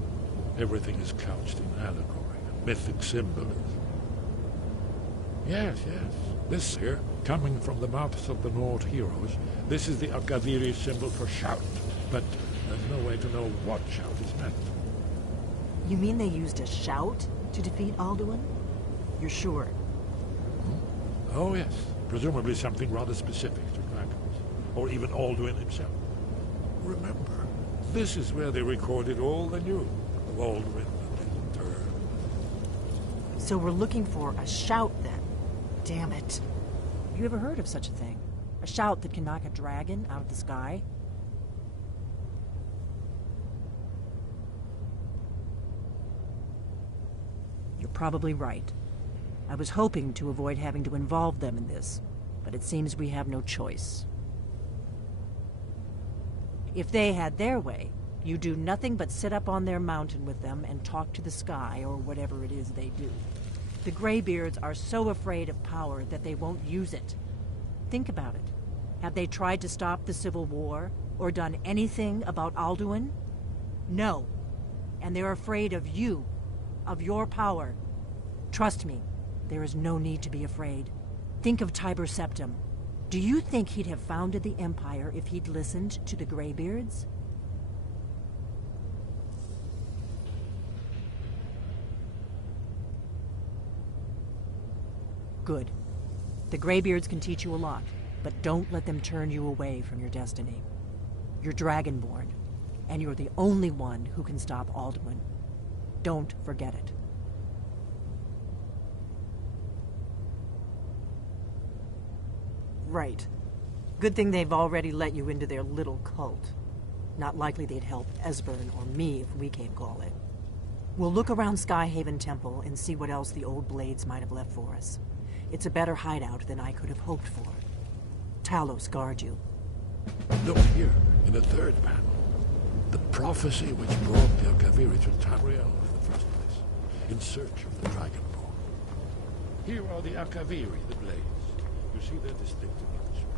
Everything is couched in allegory and mythic symbolism. Yes, yes. This here, coming from the mouths of the Nord heroes, this is the Akaviri symbol for shout. But there's no way to know what shout is meant. You mean they used a shout to defeat Alduin? You're sure? Oh, yes. Presumably something rather specific to dragons, or even Alduin himself. Remember, this is where they recorded all the news of Alduin and his turn. So we're looking for a shout then. Damn it. Have you ever heard of such a thing? A shout that can knock a dragon out of the sky? You're probably right. I was hoping to avoid having to involve them in this, but it seems we have no choice. If they had their way, you do nothing but sit up on their mountain with them and talk to the sky, or whatever it is they do. The Greybeards are so afraid of power that they won't use it. Think about it. Have they tried to stop the Civil War, or done anything about Alduin? No. And they're afraid of you, of your power. Trust me, there is no need to be afraid. Think of Tiber Septim. Do you think he'd have founded the Empire if he'd listened to the Greybeards? Good. The Greybeards can teach you a lot, but don't let them turn you away from your destiny. You're Dragonborn, and you're the only one who can stop Alduin. Don't forget it. Right. Good thing they've already let you into their little cult. Not likely they'd help Esbern or me if we came calling. We'll look around Skyhaven Temple and see what else the old Blades might have left for us. It's a better hideout than I could have hoped for. Talos guard you. Look here, in the third panel. The prophecy which brought the Akaviri to Tamriel in the first place, in search of the Dragonborn. Here are the Akaviri, the Blades. You see their distinctive instruments.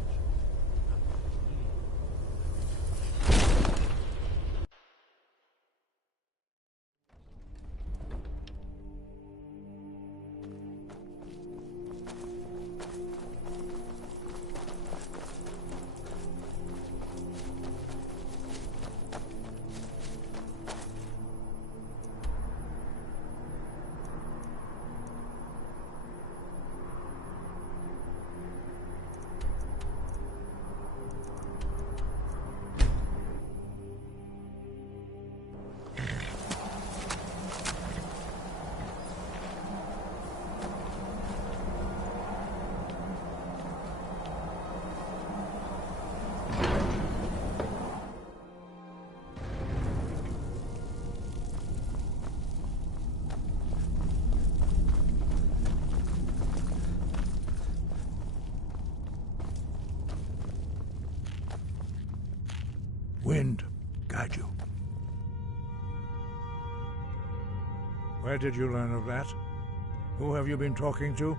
Wind guide you. Where did you learn of that? Who have you been talking to?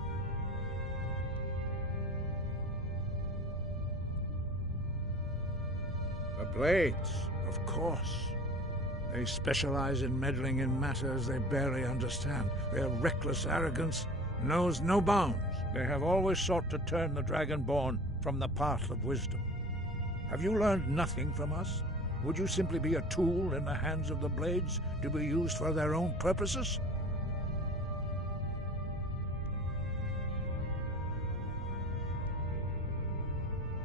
The Blades, of course. They specialize in meddling in matters they barely understand. Their reckless arrogance knows no bounds. They have always sought to turn the Dragonborn from the path of wisdom. Have you learned nothing from us? Would you simply be a tool in the hands of the Blades to be used for their own purposes?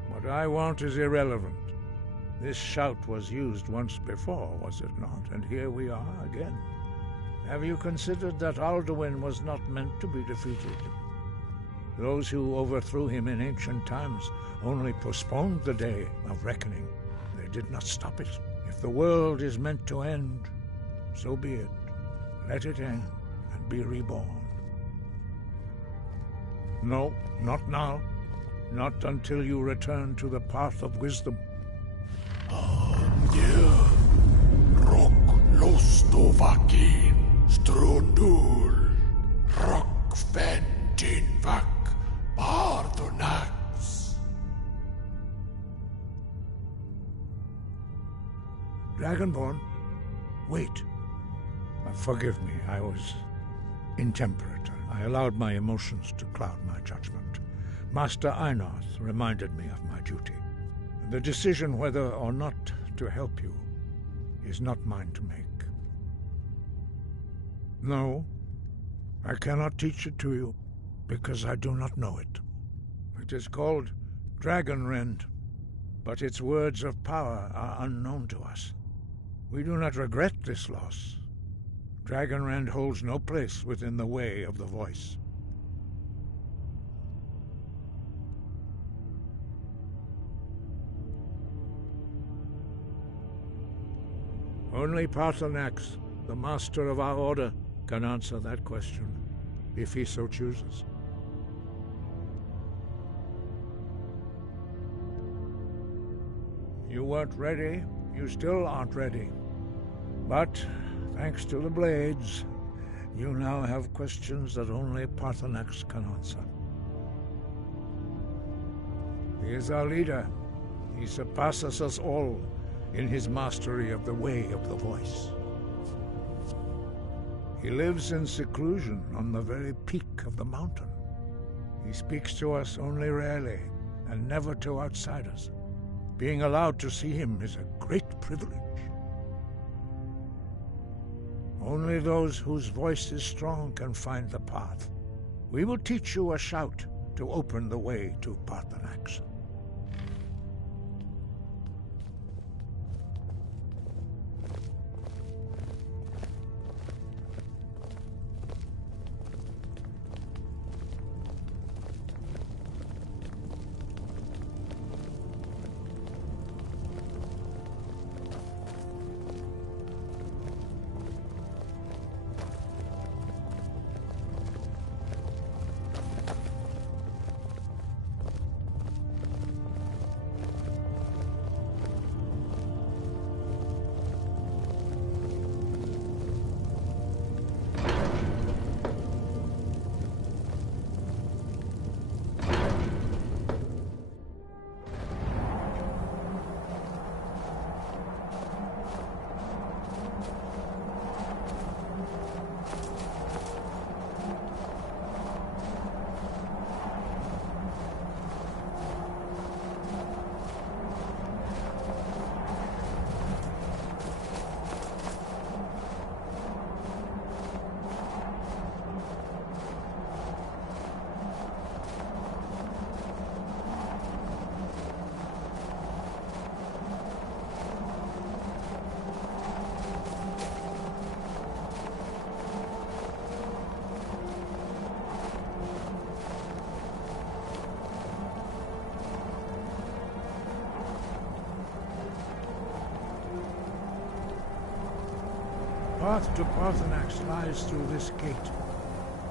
What I want is irrelevant. This shout was used once before, was it not? And here we are again. Have you considered that Alduin was not meant to be defeated? Those who overthrew him in ancient times only postponed the day of reckoning. They did not stop it. If the world is meant to end, so be it. Let it end and be reborn. No, not now. Not until you return to the path of wisdom. Rock lostovakin strundul rock ventinvak pardonax. Dragonborn, wait. Forgive me, I was intemperate. I allowed my emotions to cloud my judgment. Master Einarth reminded me of my duty. The decision whether or not to help you is not mine to make. No, I cannot teach it to you because I do not know it. It is called Dragonrend, but its words of power are unknown to us. We do not regret this loss. Dragonrend holds no place within the Way of the Voice. Only Paarthurnax, the master of our order, can answer that question, if he so chooses. You weren't ready, you still aren't ready. But, thanks to the blades, you now have questions that only Paarthurnax can answer. He is our leader. He surpasses us all in his mastery of the Way of the Voice. He lives in seclusion on the very peak of the mountain. He speaks to us only rarely, and never to outsiders. Being allowed to see him is a great privilege. Only those whose voice is strong can find the path. We will teach you a shout to open the way to Paarthurnax. The path to Paarthurnax lies through this gate.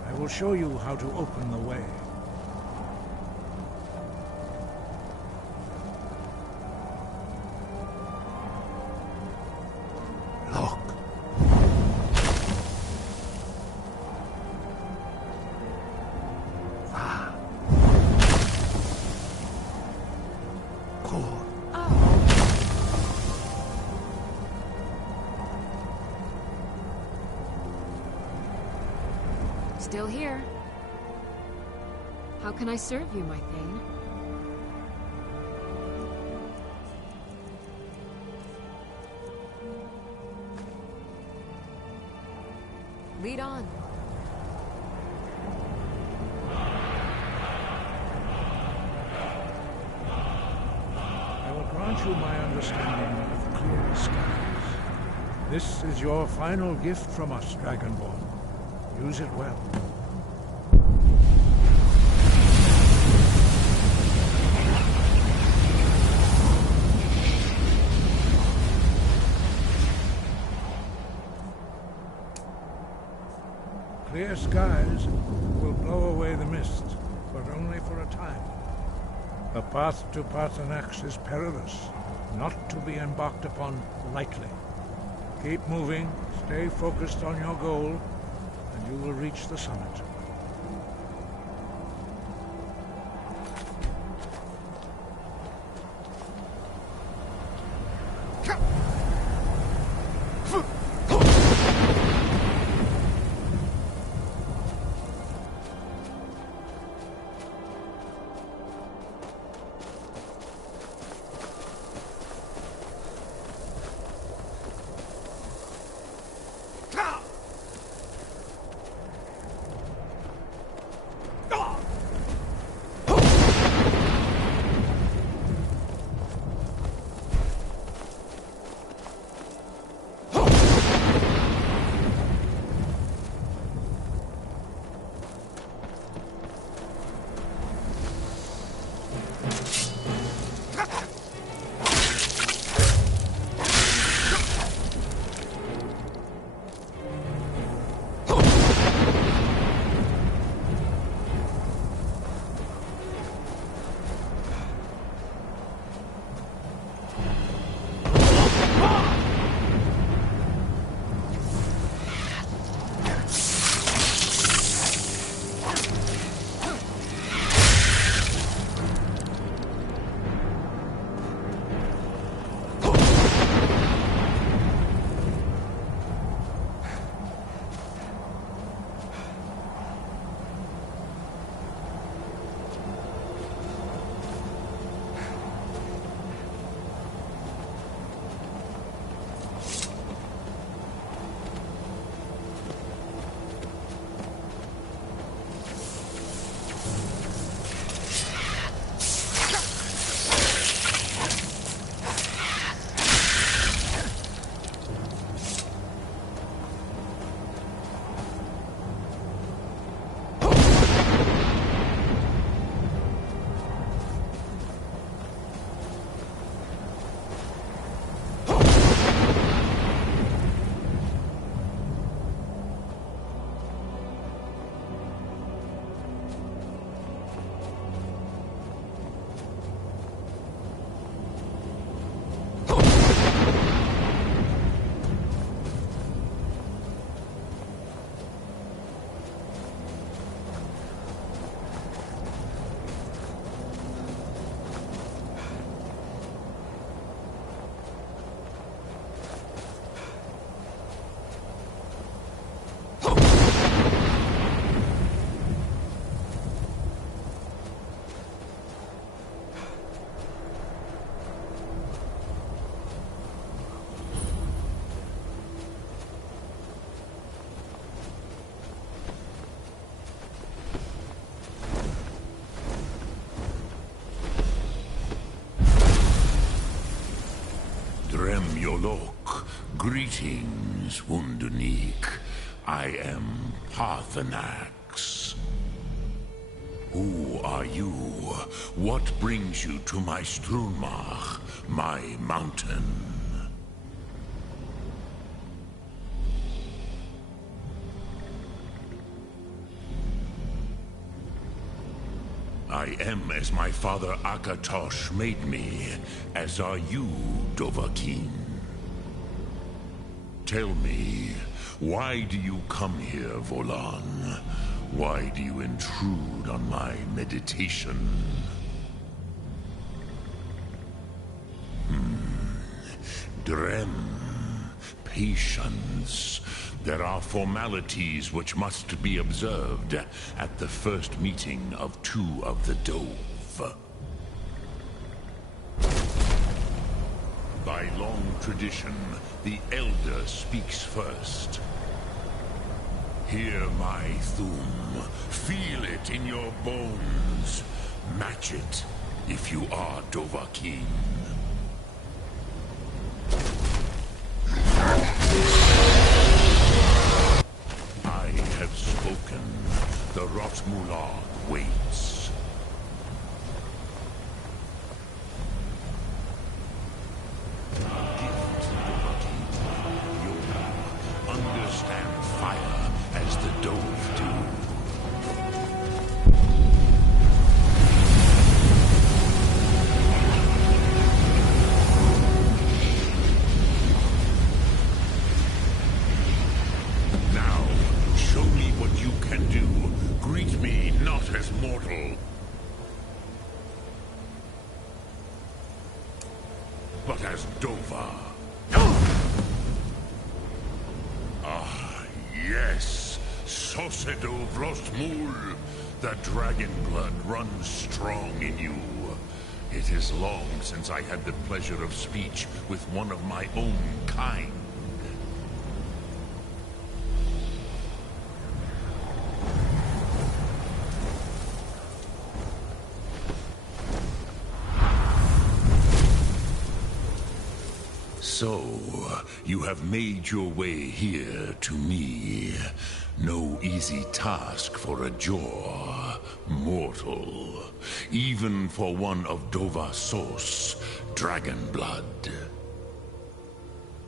I will show you how to open the way. Look. Ah. Cool. Still here. How can I serve you, my Thane? Lead on. I will grant you my understanding of clear skies. This is your final gift from us, Dragonborn. Use it well. Clear skies will blow away the mist, but only for a time. The path to Paarthurnax is perilous, not to be embarked upon lightly. Keep moving, stay focused on your goal, and you will reach the summit. Greetings, Wunderneek. I am Parthenax. Who are you? What brings you to my Strunmach, my mountain? I am as my father Akatosh made me, as are you, Dovahkiin. Tell me, why do you come here, Volan? Why do you intrude on my meditation? Drem, patience. There are formalities which must be observed at the first meeting of two of the Dove. By long tradition, the Elder speaks first. Hear my Thum. Feel it in your bones. Match it if you are Dovahkiin. I have spoken. The Rotmular waits. Understand fire as the Dove do. Now, show me what you can do. Greet me not as mortal, but as Dova. Yes, Sosedo Vrostmul. The dragon blood runs strong in you. It is long since I had the pleasure of speech with one of my own kind. So, you have made your way here to me. No easy task for a Jor, mortal. Even for one of Dovasos, dragon blood.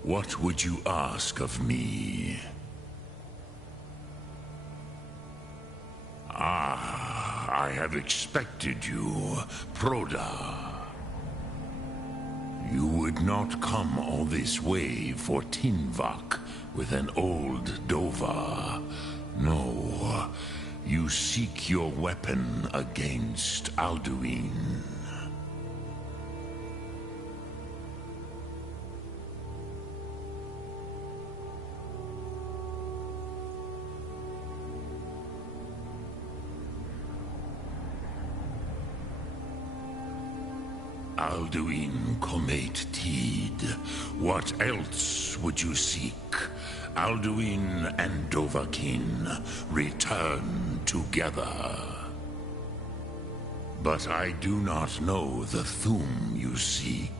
What would you ask of me? Ah, I have expected you, Proda. You would not come all this way for Tinvak with an old Dova. No, you seek your weapon against Alduin. Alduin Comate Teed. What else would you seek? Alduin and Dovahkiin return together. But I do not know the Thum you seek.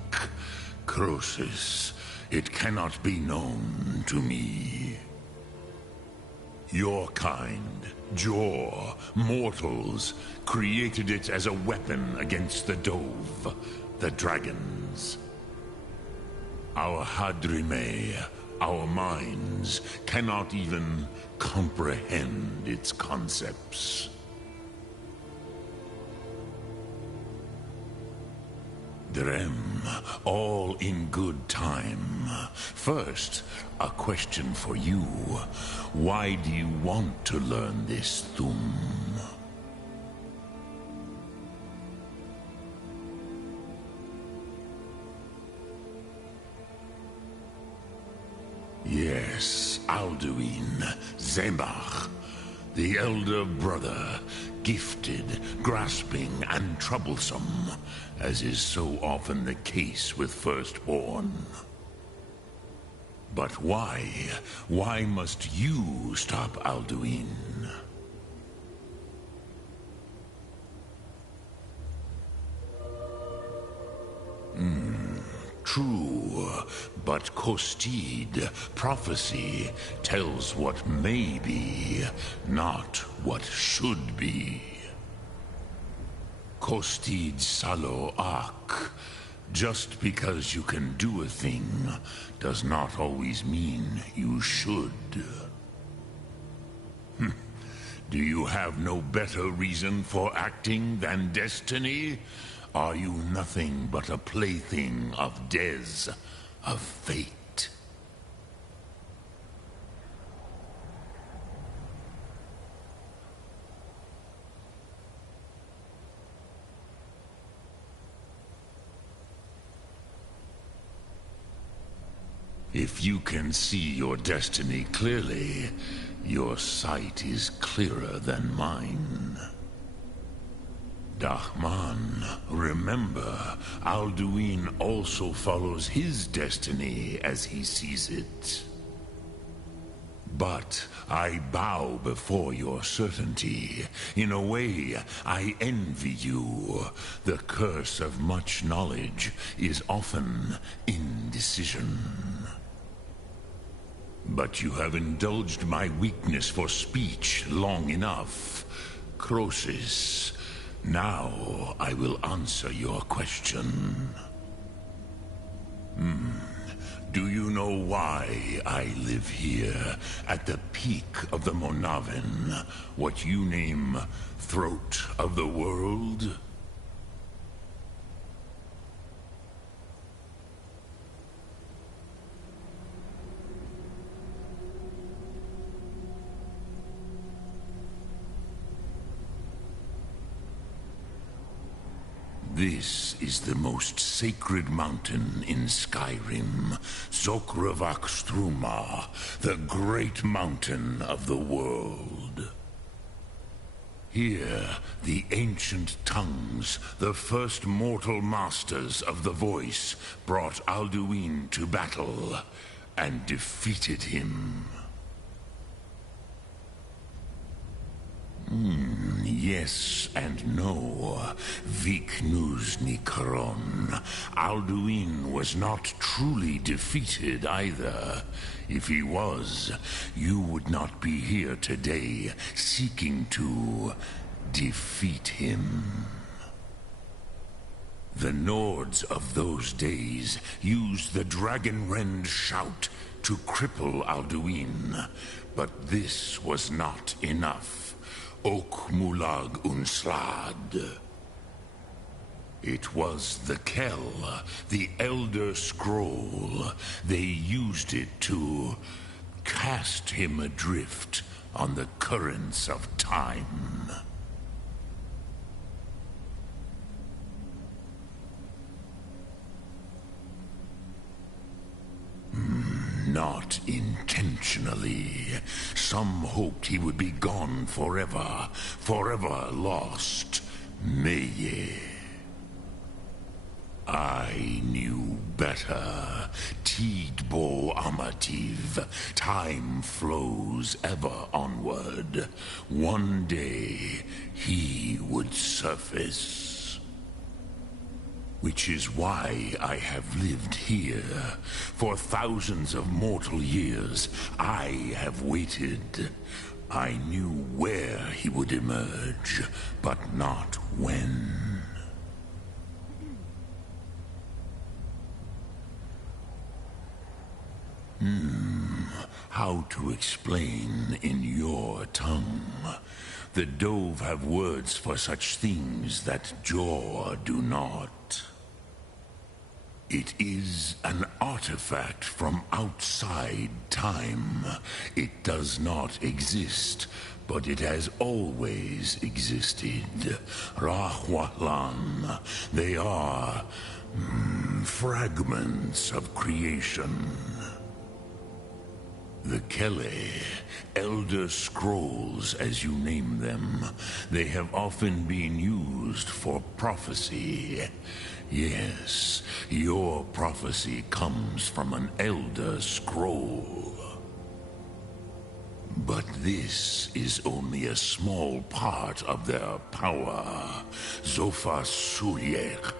Croesus, it cannot be known to me. Your kind, Jor, mortals, created it as a weapon against the Dove, the dragons. Our Hadrime, our minds, cannot even comprehend its concepts. Drem, all in good time. First, a question for you. Why do you want to learn this Thum? Yes, Alduin, Zemach, the elder brother, gifted, grasping, and troublesome, as is so often the case with Firstborn. But why? Why must you stop Alduin? True, but But Kostid, prophecy, tells what may be, not what should be. Kostid Salo Ak. Just because you can do a thing does not always mean you should. Do you have no better reason for acting than destiny? Are you nothing but a plaything of Des, of fate? If you can see your destiny clearly, your sight is clearer than mine. Dahman, remember, Alduin also follows his destiny as he sees it. But I bow before your certainty. In a way, I envy you. The curse of much knowledge is often indecision. But you have indulged my weakness for speech long enough. Croesus, now I will answer your question. Do you know why I live here, at the peak of the Monavin, what you name Throat of the World? This is the most sacred mountain in Skyrim, Zokravak Struma, the great mountain of the world. Here, the ancient tongues, the first mortal masters of the voice, brought Alduin to battle and defeated him. Yes and no. Viknus Nikaron. Alduin was not truly defeated either. If he was, you would not be here today seeking to defeat him. The Nords of those days used the Dragonrend shout to cripple Alduin, but this was not enough. Ok Mulag Unslad. It was the Kell, the Elder Scroll. They used it to cast him adrift on the currents of time. Not intentionally. Some hoped he would be gone forever, forever lost. Meye. I knew better. Tidbo Amativ. Time flows ever onward. One day, he would surface. Which is why I have lived here. For thousands of mortal years, I have waited. I knew where he would emerge, but not when. How to explain in your tongue? The Dove have words for such things that Jor do not. It is an artifact from outside time. It does not exist, but it has always existed. Rahwalan. They are fragments of creation. The Kele, Elder Scrolls as you name them, they have often been used for prophecy. Yes, your prophecy comes from an Elder Scroll. But this is only a small part of their power. Zofa Suryek.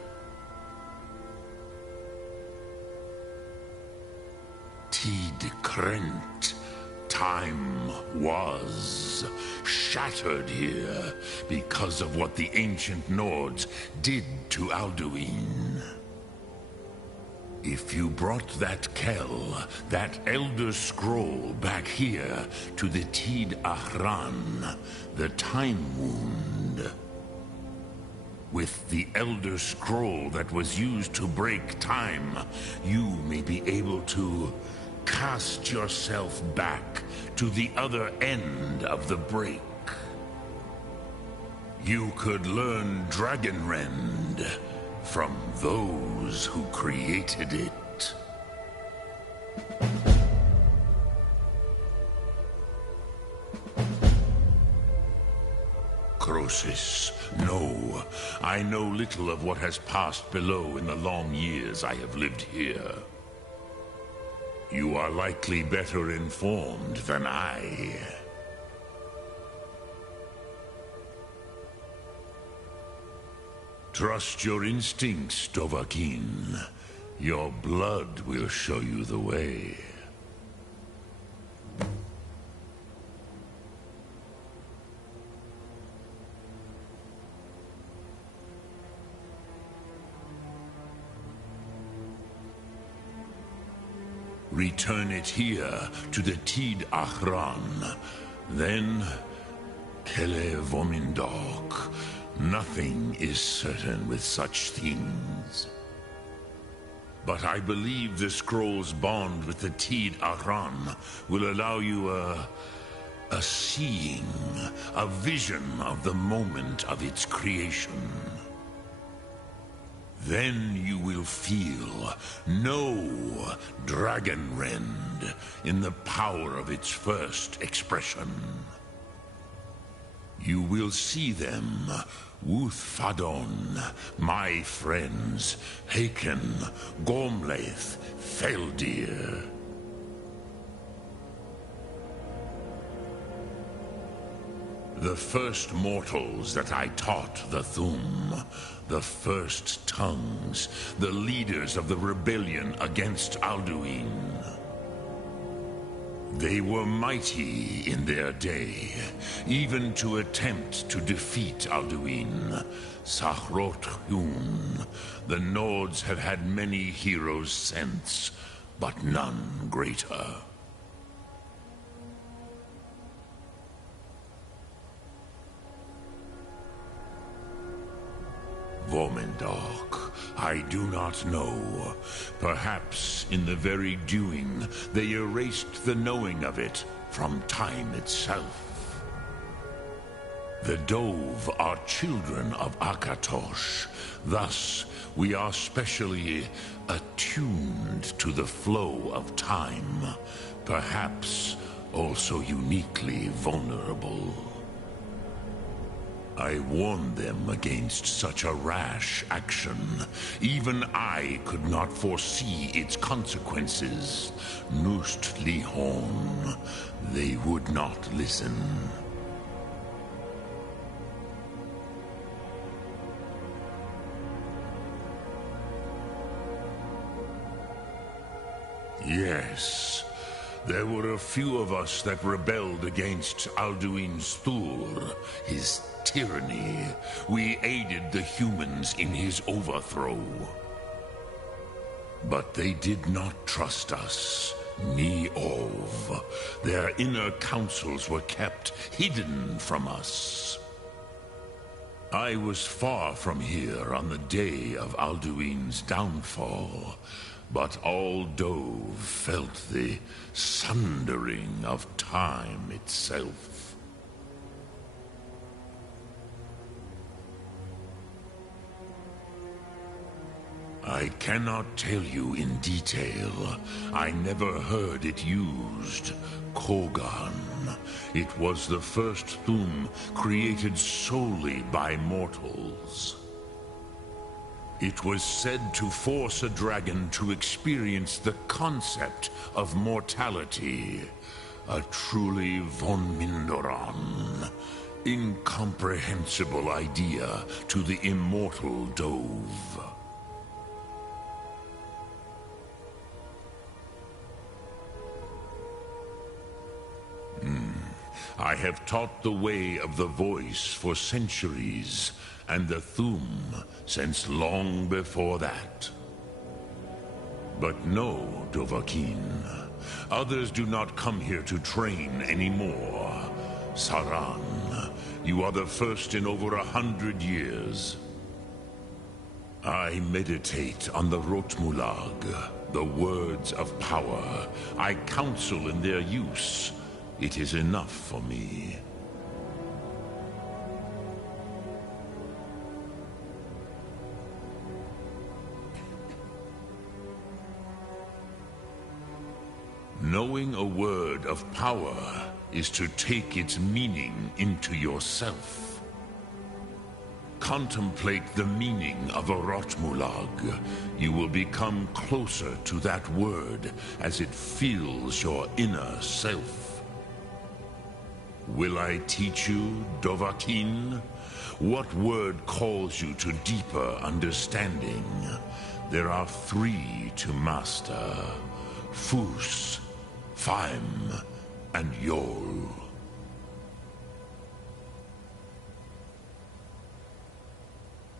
rent. Time was shattered here because of what the ancient Nords did to Alduin. If you brought that Kell, that Elder Scroll, back here to the Tid Ahran, the Time Wound, with the Elder Scroll that was used to break time, you may be able to cast yourself back to the other end of the break. You could learn Dragonrend from those who created it. Croesus, no. I know little of what has passed below in the long years I have lived here. You are likely better informed than I. Trust your instincts, Dovahkiin. Your blood will show you the way. Return it here to the Tid Ahran. Then, Kele Vomindok. Nothing is certain with such things. But I believe the scroll's bond with the Tid Ahran will allow you a seeing, a vision of the moment of its creation. Then you will feel, know Dragonrend in the power of its first expression. You will see them, Wuthfadon, my friends, Haken, Gormlaith, Feldir. The first mortals that I taught the Thum, the first tongues, the leaders of the rebellion against Alduin. They were mighty in their day, even to attempt to defeat Alduin. Sahrot-Hun, the Nords have had many heroes since, but none greater. Vomindok, I do not know. Perhaps in the very doing, they erased the knowing of it from time itself. The Dove are children of Akatosh. Thus, we are specially attuned to the flow of time. Perhaps also uniquely vulnerable. I warned them against such a rash action. Even I could not foresee its consequences. Nust Lihon, they would not listen. Yes. There were a few of us that rebelled against Alduin's Thur, his tyranny. We aided the humans in his overthrow. But they did not trust us. Ni-Ov. Their inner councils were kept hidden from us. I was far from here on the day of Alduin's downfall. But all Dove felt the sundering of time itself. I cannot tell you in detail. I never heard it used. Kogan. It was the first Thum created solely by mortals. It was said to force a dragon to experience the concept of mortality. A truly von Mindoran, incomprehensible idea to the immortal Dove. I have taught the way of the voice for centuries, and the Thum since long before that. But no, Dovahkiin. Others do not come here to train anymore. Saran, you are the first in over 100 years. I meditate on the Rotmulag, the words of power. I counsel in their use. It is enough for me. Knowing a word of power is to take its meaning into yourself. Contemplate the meaning of a Rotmulag. You will become closer to that word as it fills your inner self. Will I teach you, Dovahkiin? What word calls you to deeper understanding? There are 3 to master: Fus, Faim, and Yol.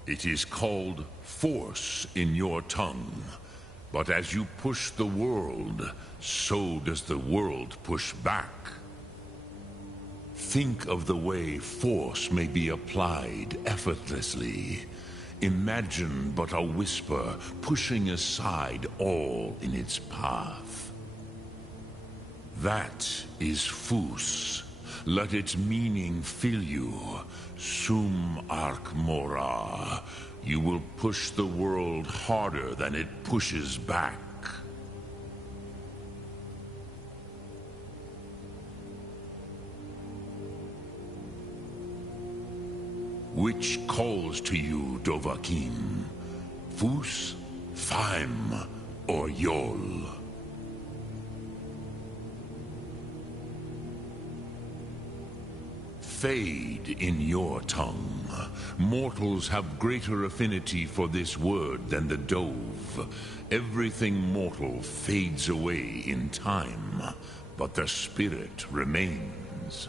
It is called force in your tongue, but as you push the world, so does the world push back. Think of the way force may be applied effortlessly. Imagine but a whisper pushing aside all in its path. That is Fus. Let its meaning fill you. Sum Ark Mora. You will push the world harder than it pushes back. Which calls to you, Dovahkiin? Fus, Faim, or Yol? Fade in your tongue. Mortals have greater affinity for this word than the dove. Everything mortal fades away in time, but the spirit remains.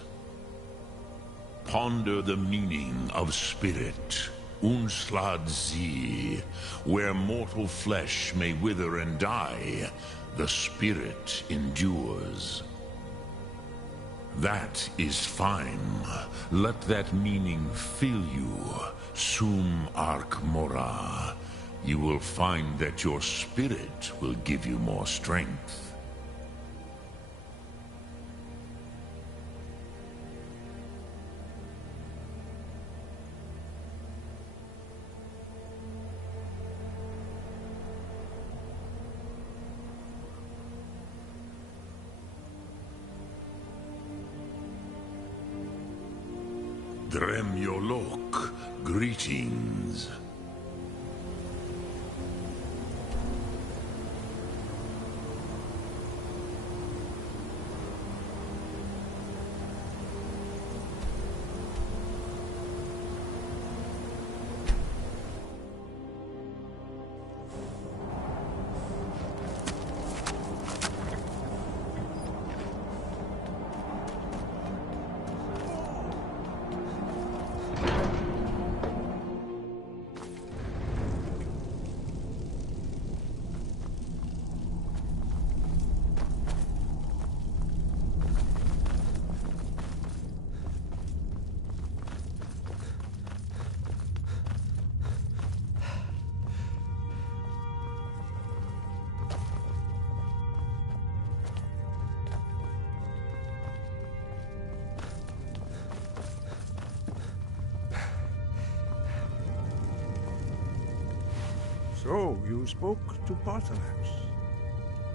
Ponder the meaning of spirit, Unslad Zi. Where mortal flesh may wither and die, the spirit endures. That is fine. Let that meaning fill you, Sum Ark Mora. You will find that your spirit will give you more strength. Dremyolok, greetings. So, you spoke to Paarthurnax.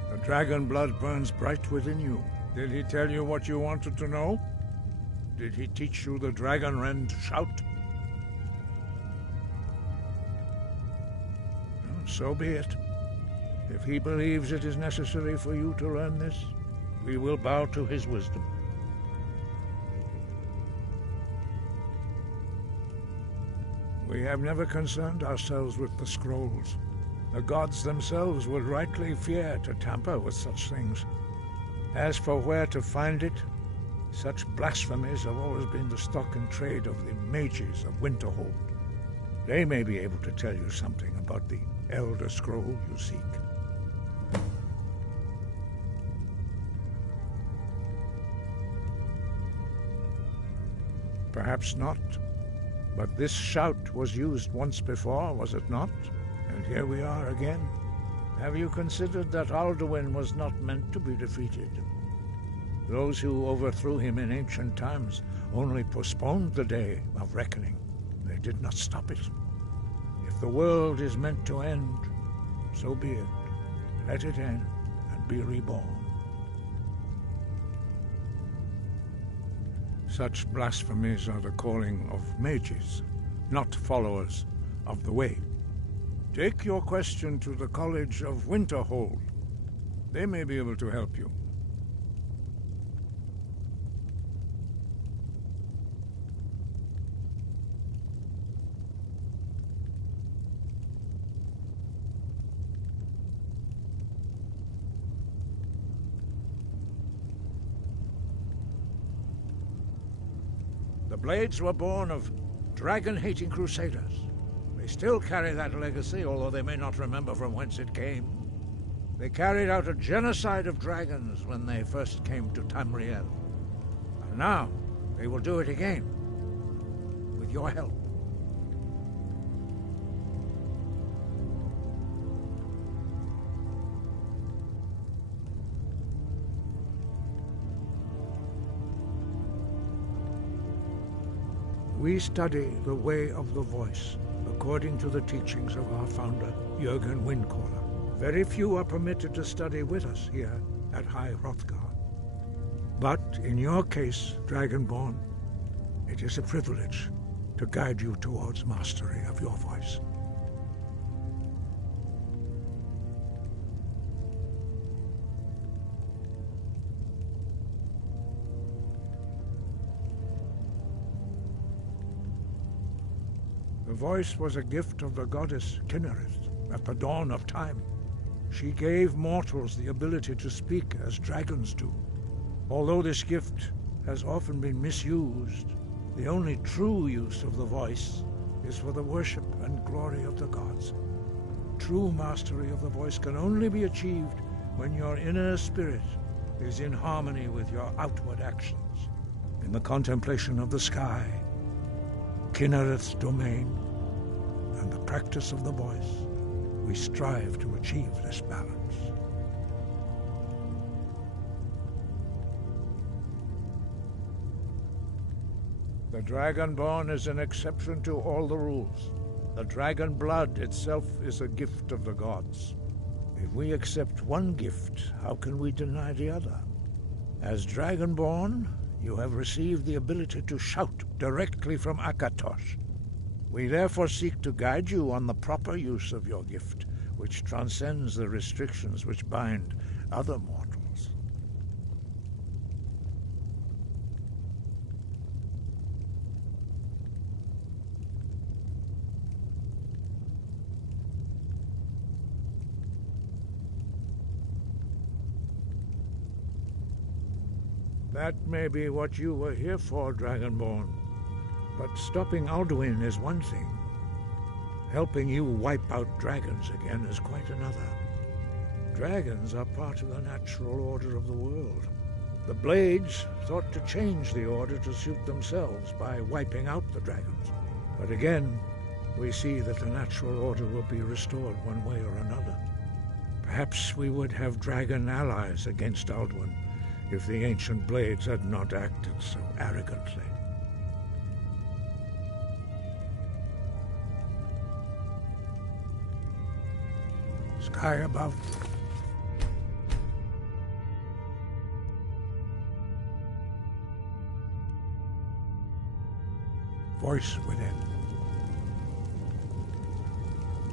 The dragon blood burns bright within you. Did he tell you what you wanted to know? Did he teach you the dragon rend shout? So be it. If he believes it is necessary for you to learn this, we will bow to his wisdom. We have never concerned ourselves with the scrolls. The gods themselves would rightly fear to tamper with such things. As for where to find it, Such blasphemies have always been the stock and trade of the mages of Winterhold. They may be able to tell you something about the Elder Scroll you seek. Perhaps not. But this shout was used once before, was it not? And here we are again. Have you considered that Alduin was not meant to be defeated? Those who overthrew him in ancient times only postponed the day of reckoning. They did not stop it. If the world is meant to end, so be it. Let it end and be reborn. Such blasphemies are the calling of mages, not followers of the way. Take your question to the College of Winterhold. They may be able to help you. The Blades were born of dragon-hating crusaders. They still carry that legacy, although they may not remember from whence it came. They carried out a genocide of dragons when they first came to Tamriel. And now, they will do it again, with your help. We study the way of the voice, according to the teachings of our founder, Jürgen Windcaller. Very few are permitted to study with us here at High Hrothgar. But in your case, Dragonborn, it is a privilege to guide you towards mastery of your voice. The voice was a gift of the goddess Kinnereth at the dawn of time. She gave mortals the ability to speak as dragons do. Although this gift has often been misused, the only true use of the voice is for the worship and glory of the gods. True mastery of the voice can only be achieved when your inner spirit is in harmony with your outward actions. In the contemplation of the sky, Kinnereth's domain, and the practice of the voice, we strive to achieve this balance. The Dragonborn is an exception to all the rules. The dragon blood itself is a gift of the gods. If we accept one gift, how can we deny the other? As Dragonborn, you have received the ability to shout directly from Akatosh. We therefore seek to guide you on the proper use of your gift, which transcends the restrictions which bind other mortals. That may be what you were here for, Dragonborn. But stopping Alduin is one thing. Helping you wipe out dragons again is quite another. Dragons are part of the natural order of the world. The Blades thought to change the order to suit themselves by wiping out the dragons. But again, we see that the natural order will be restored one way or another. Perhaps we would have dragon allies against Alduin if the ancient Blades had not acted so arrogantly. Sky above. Voice within.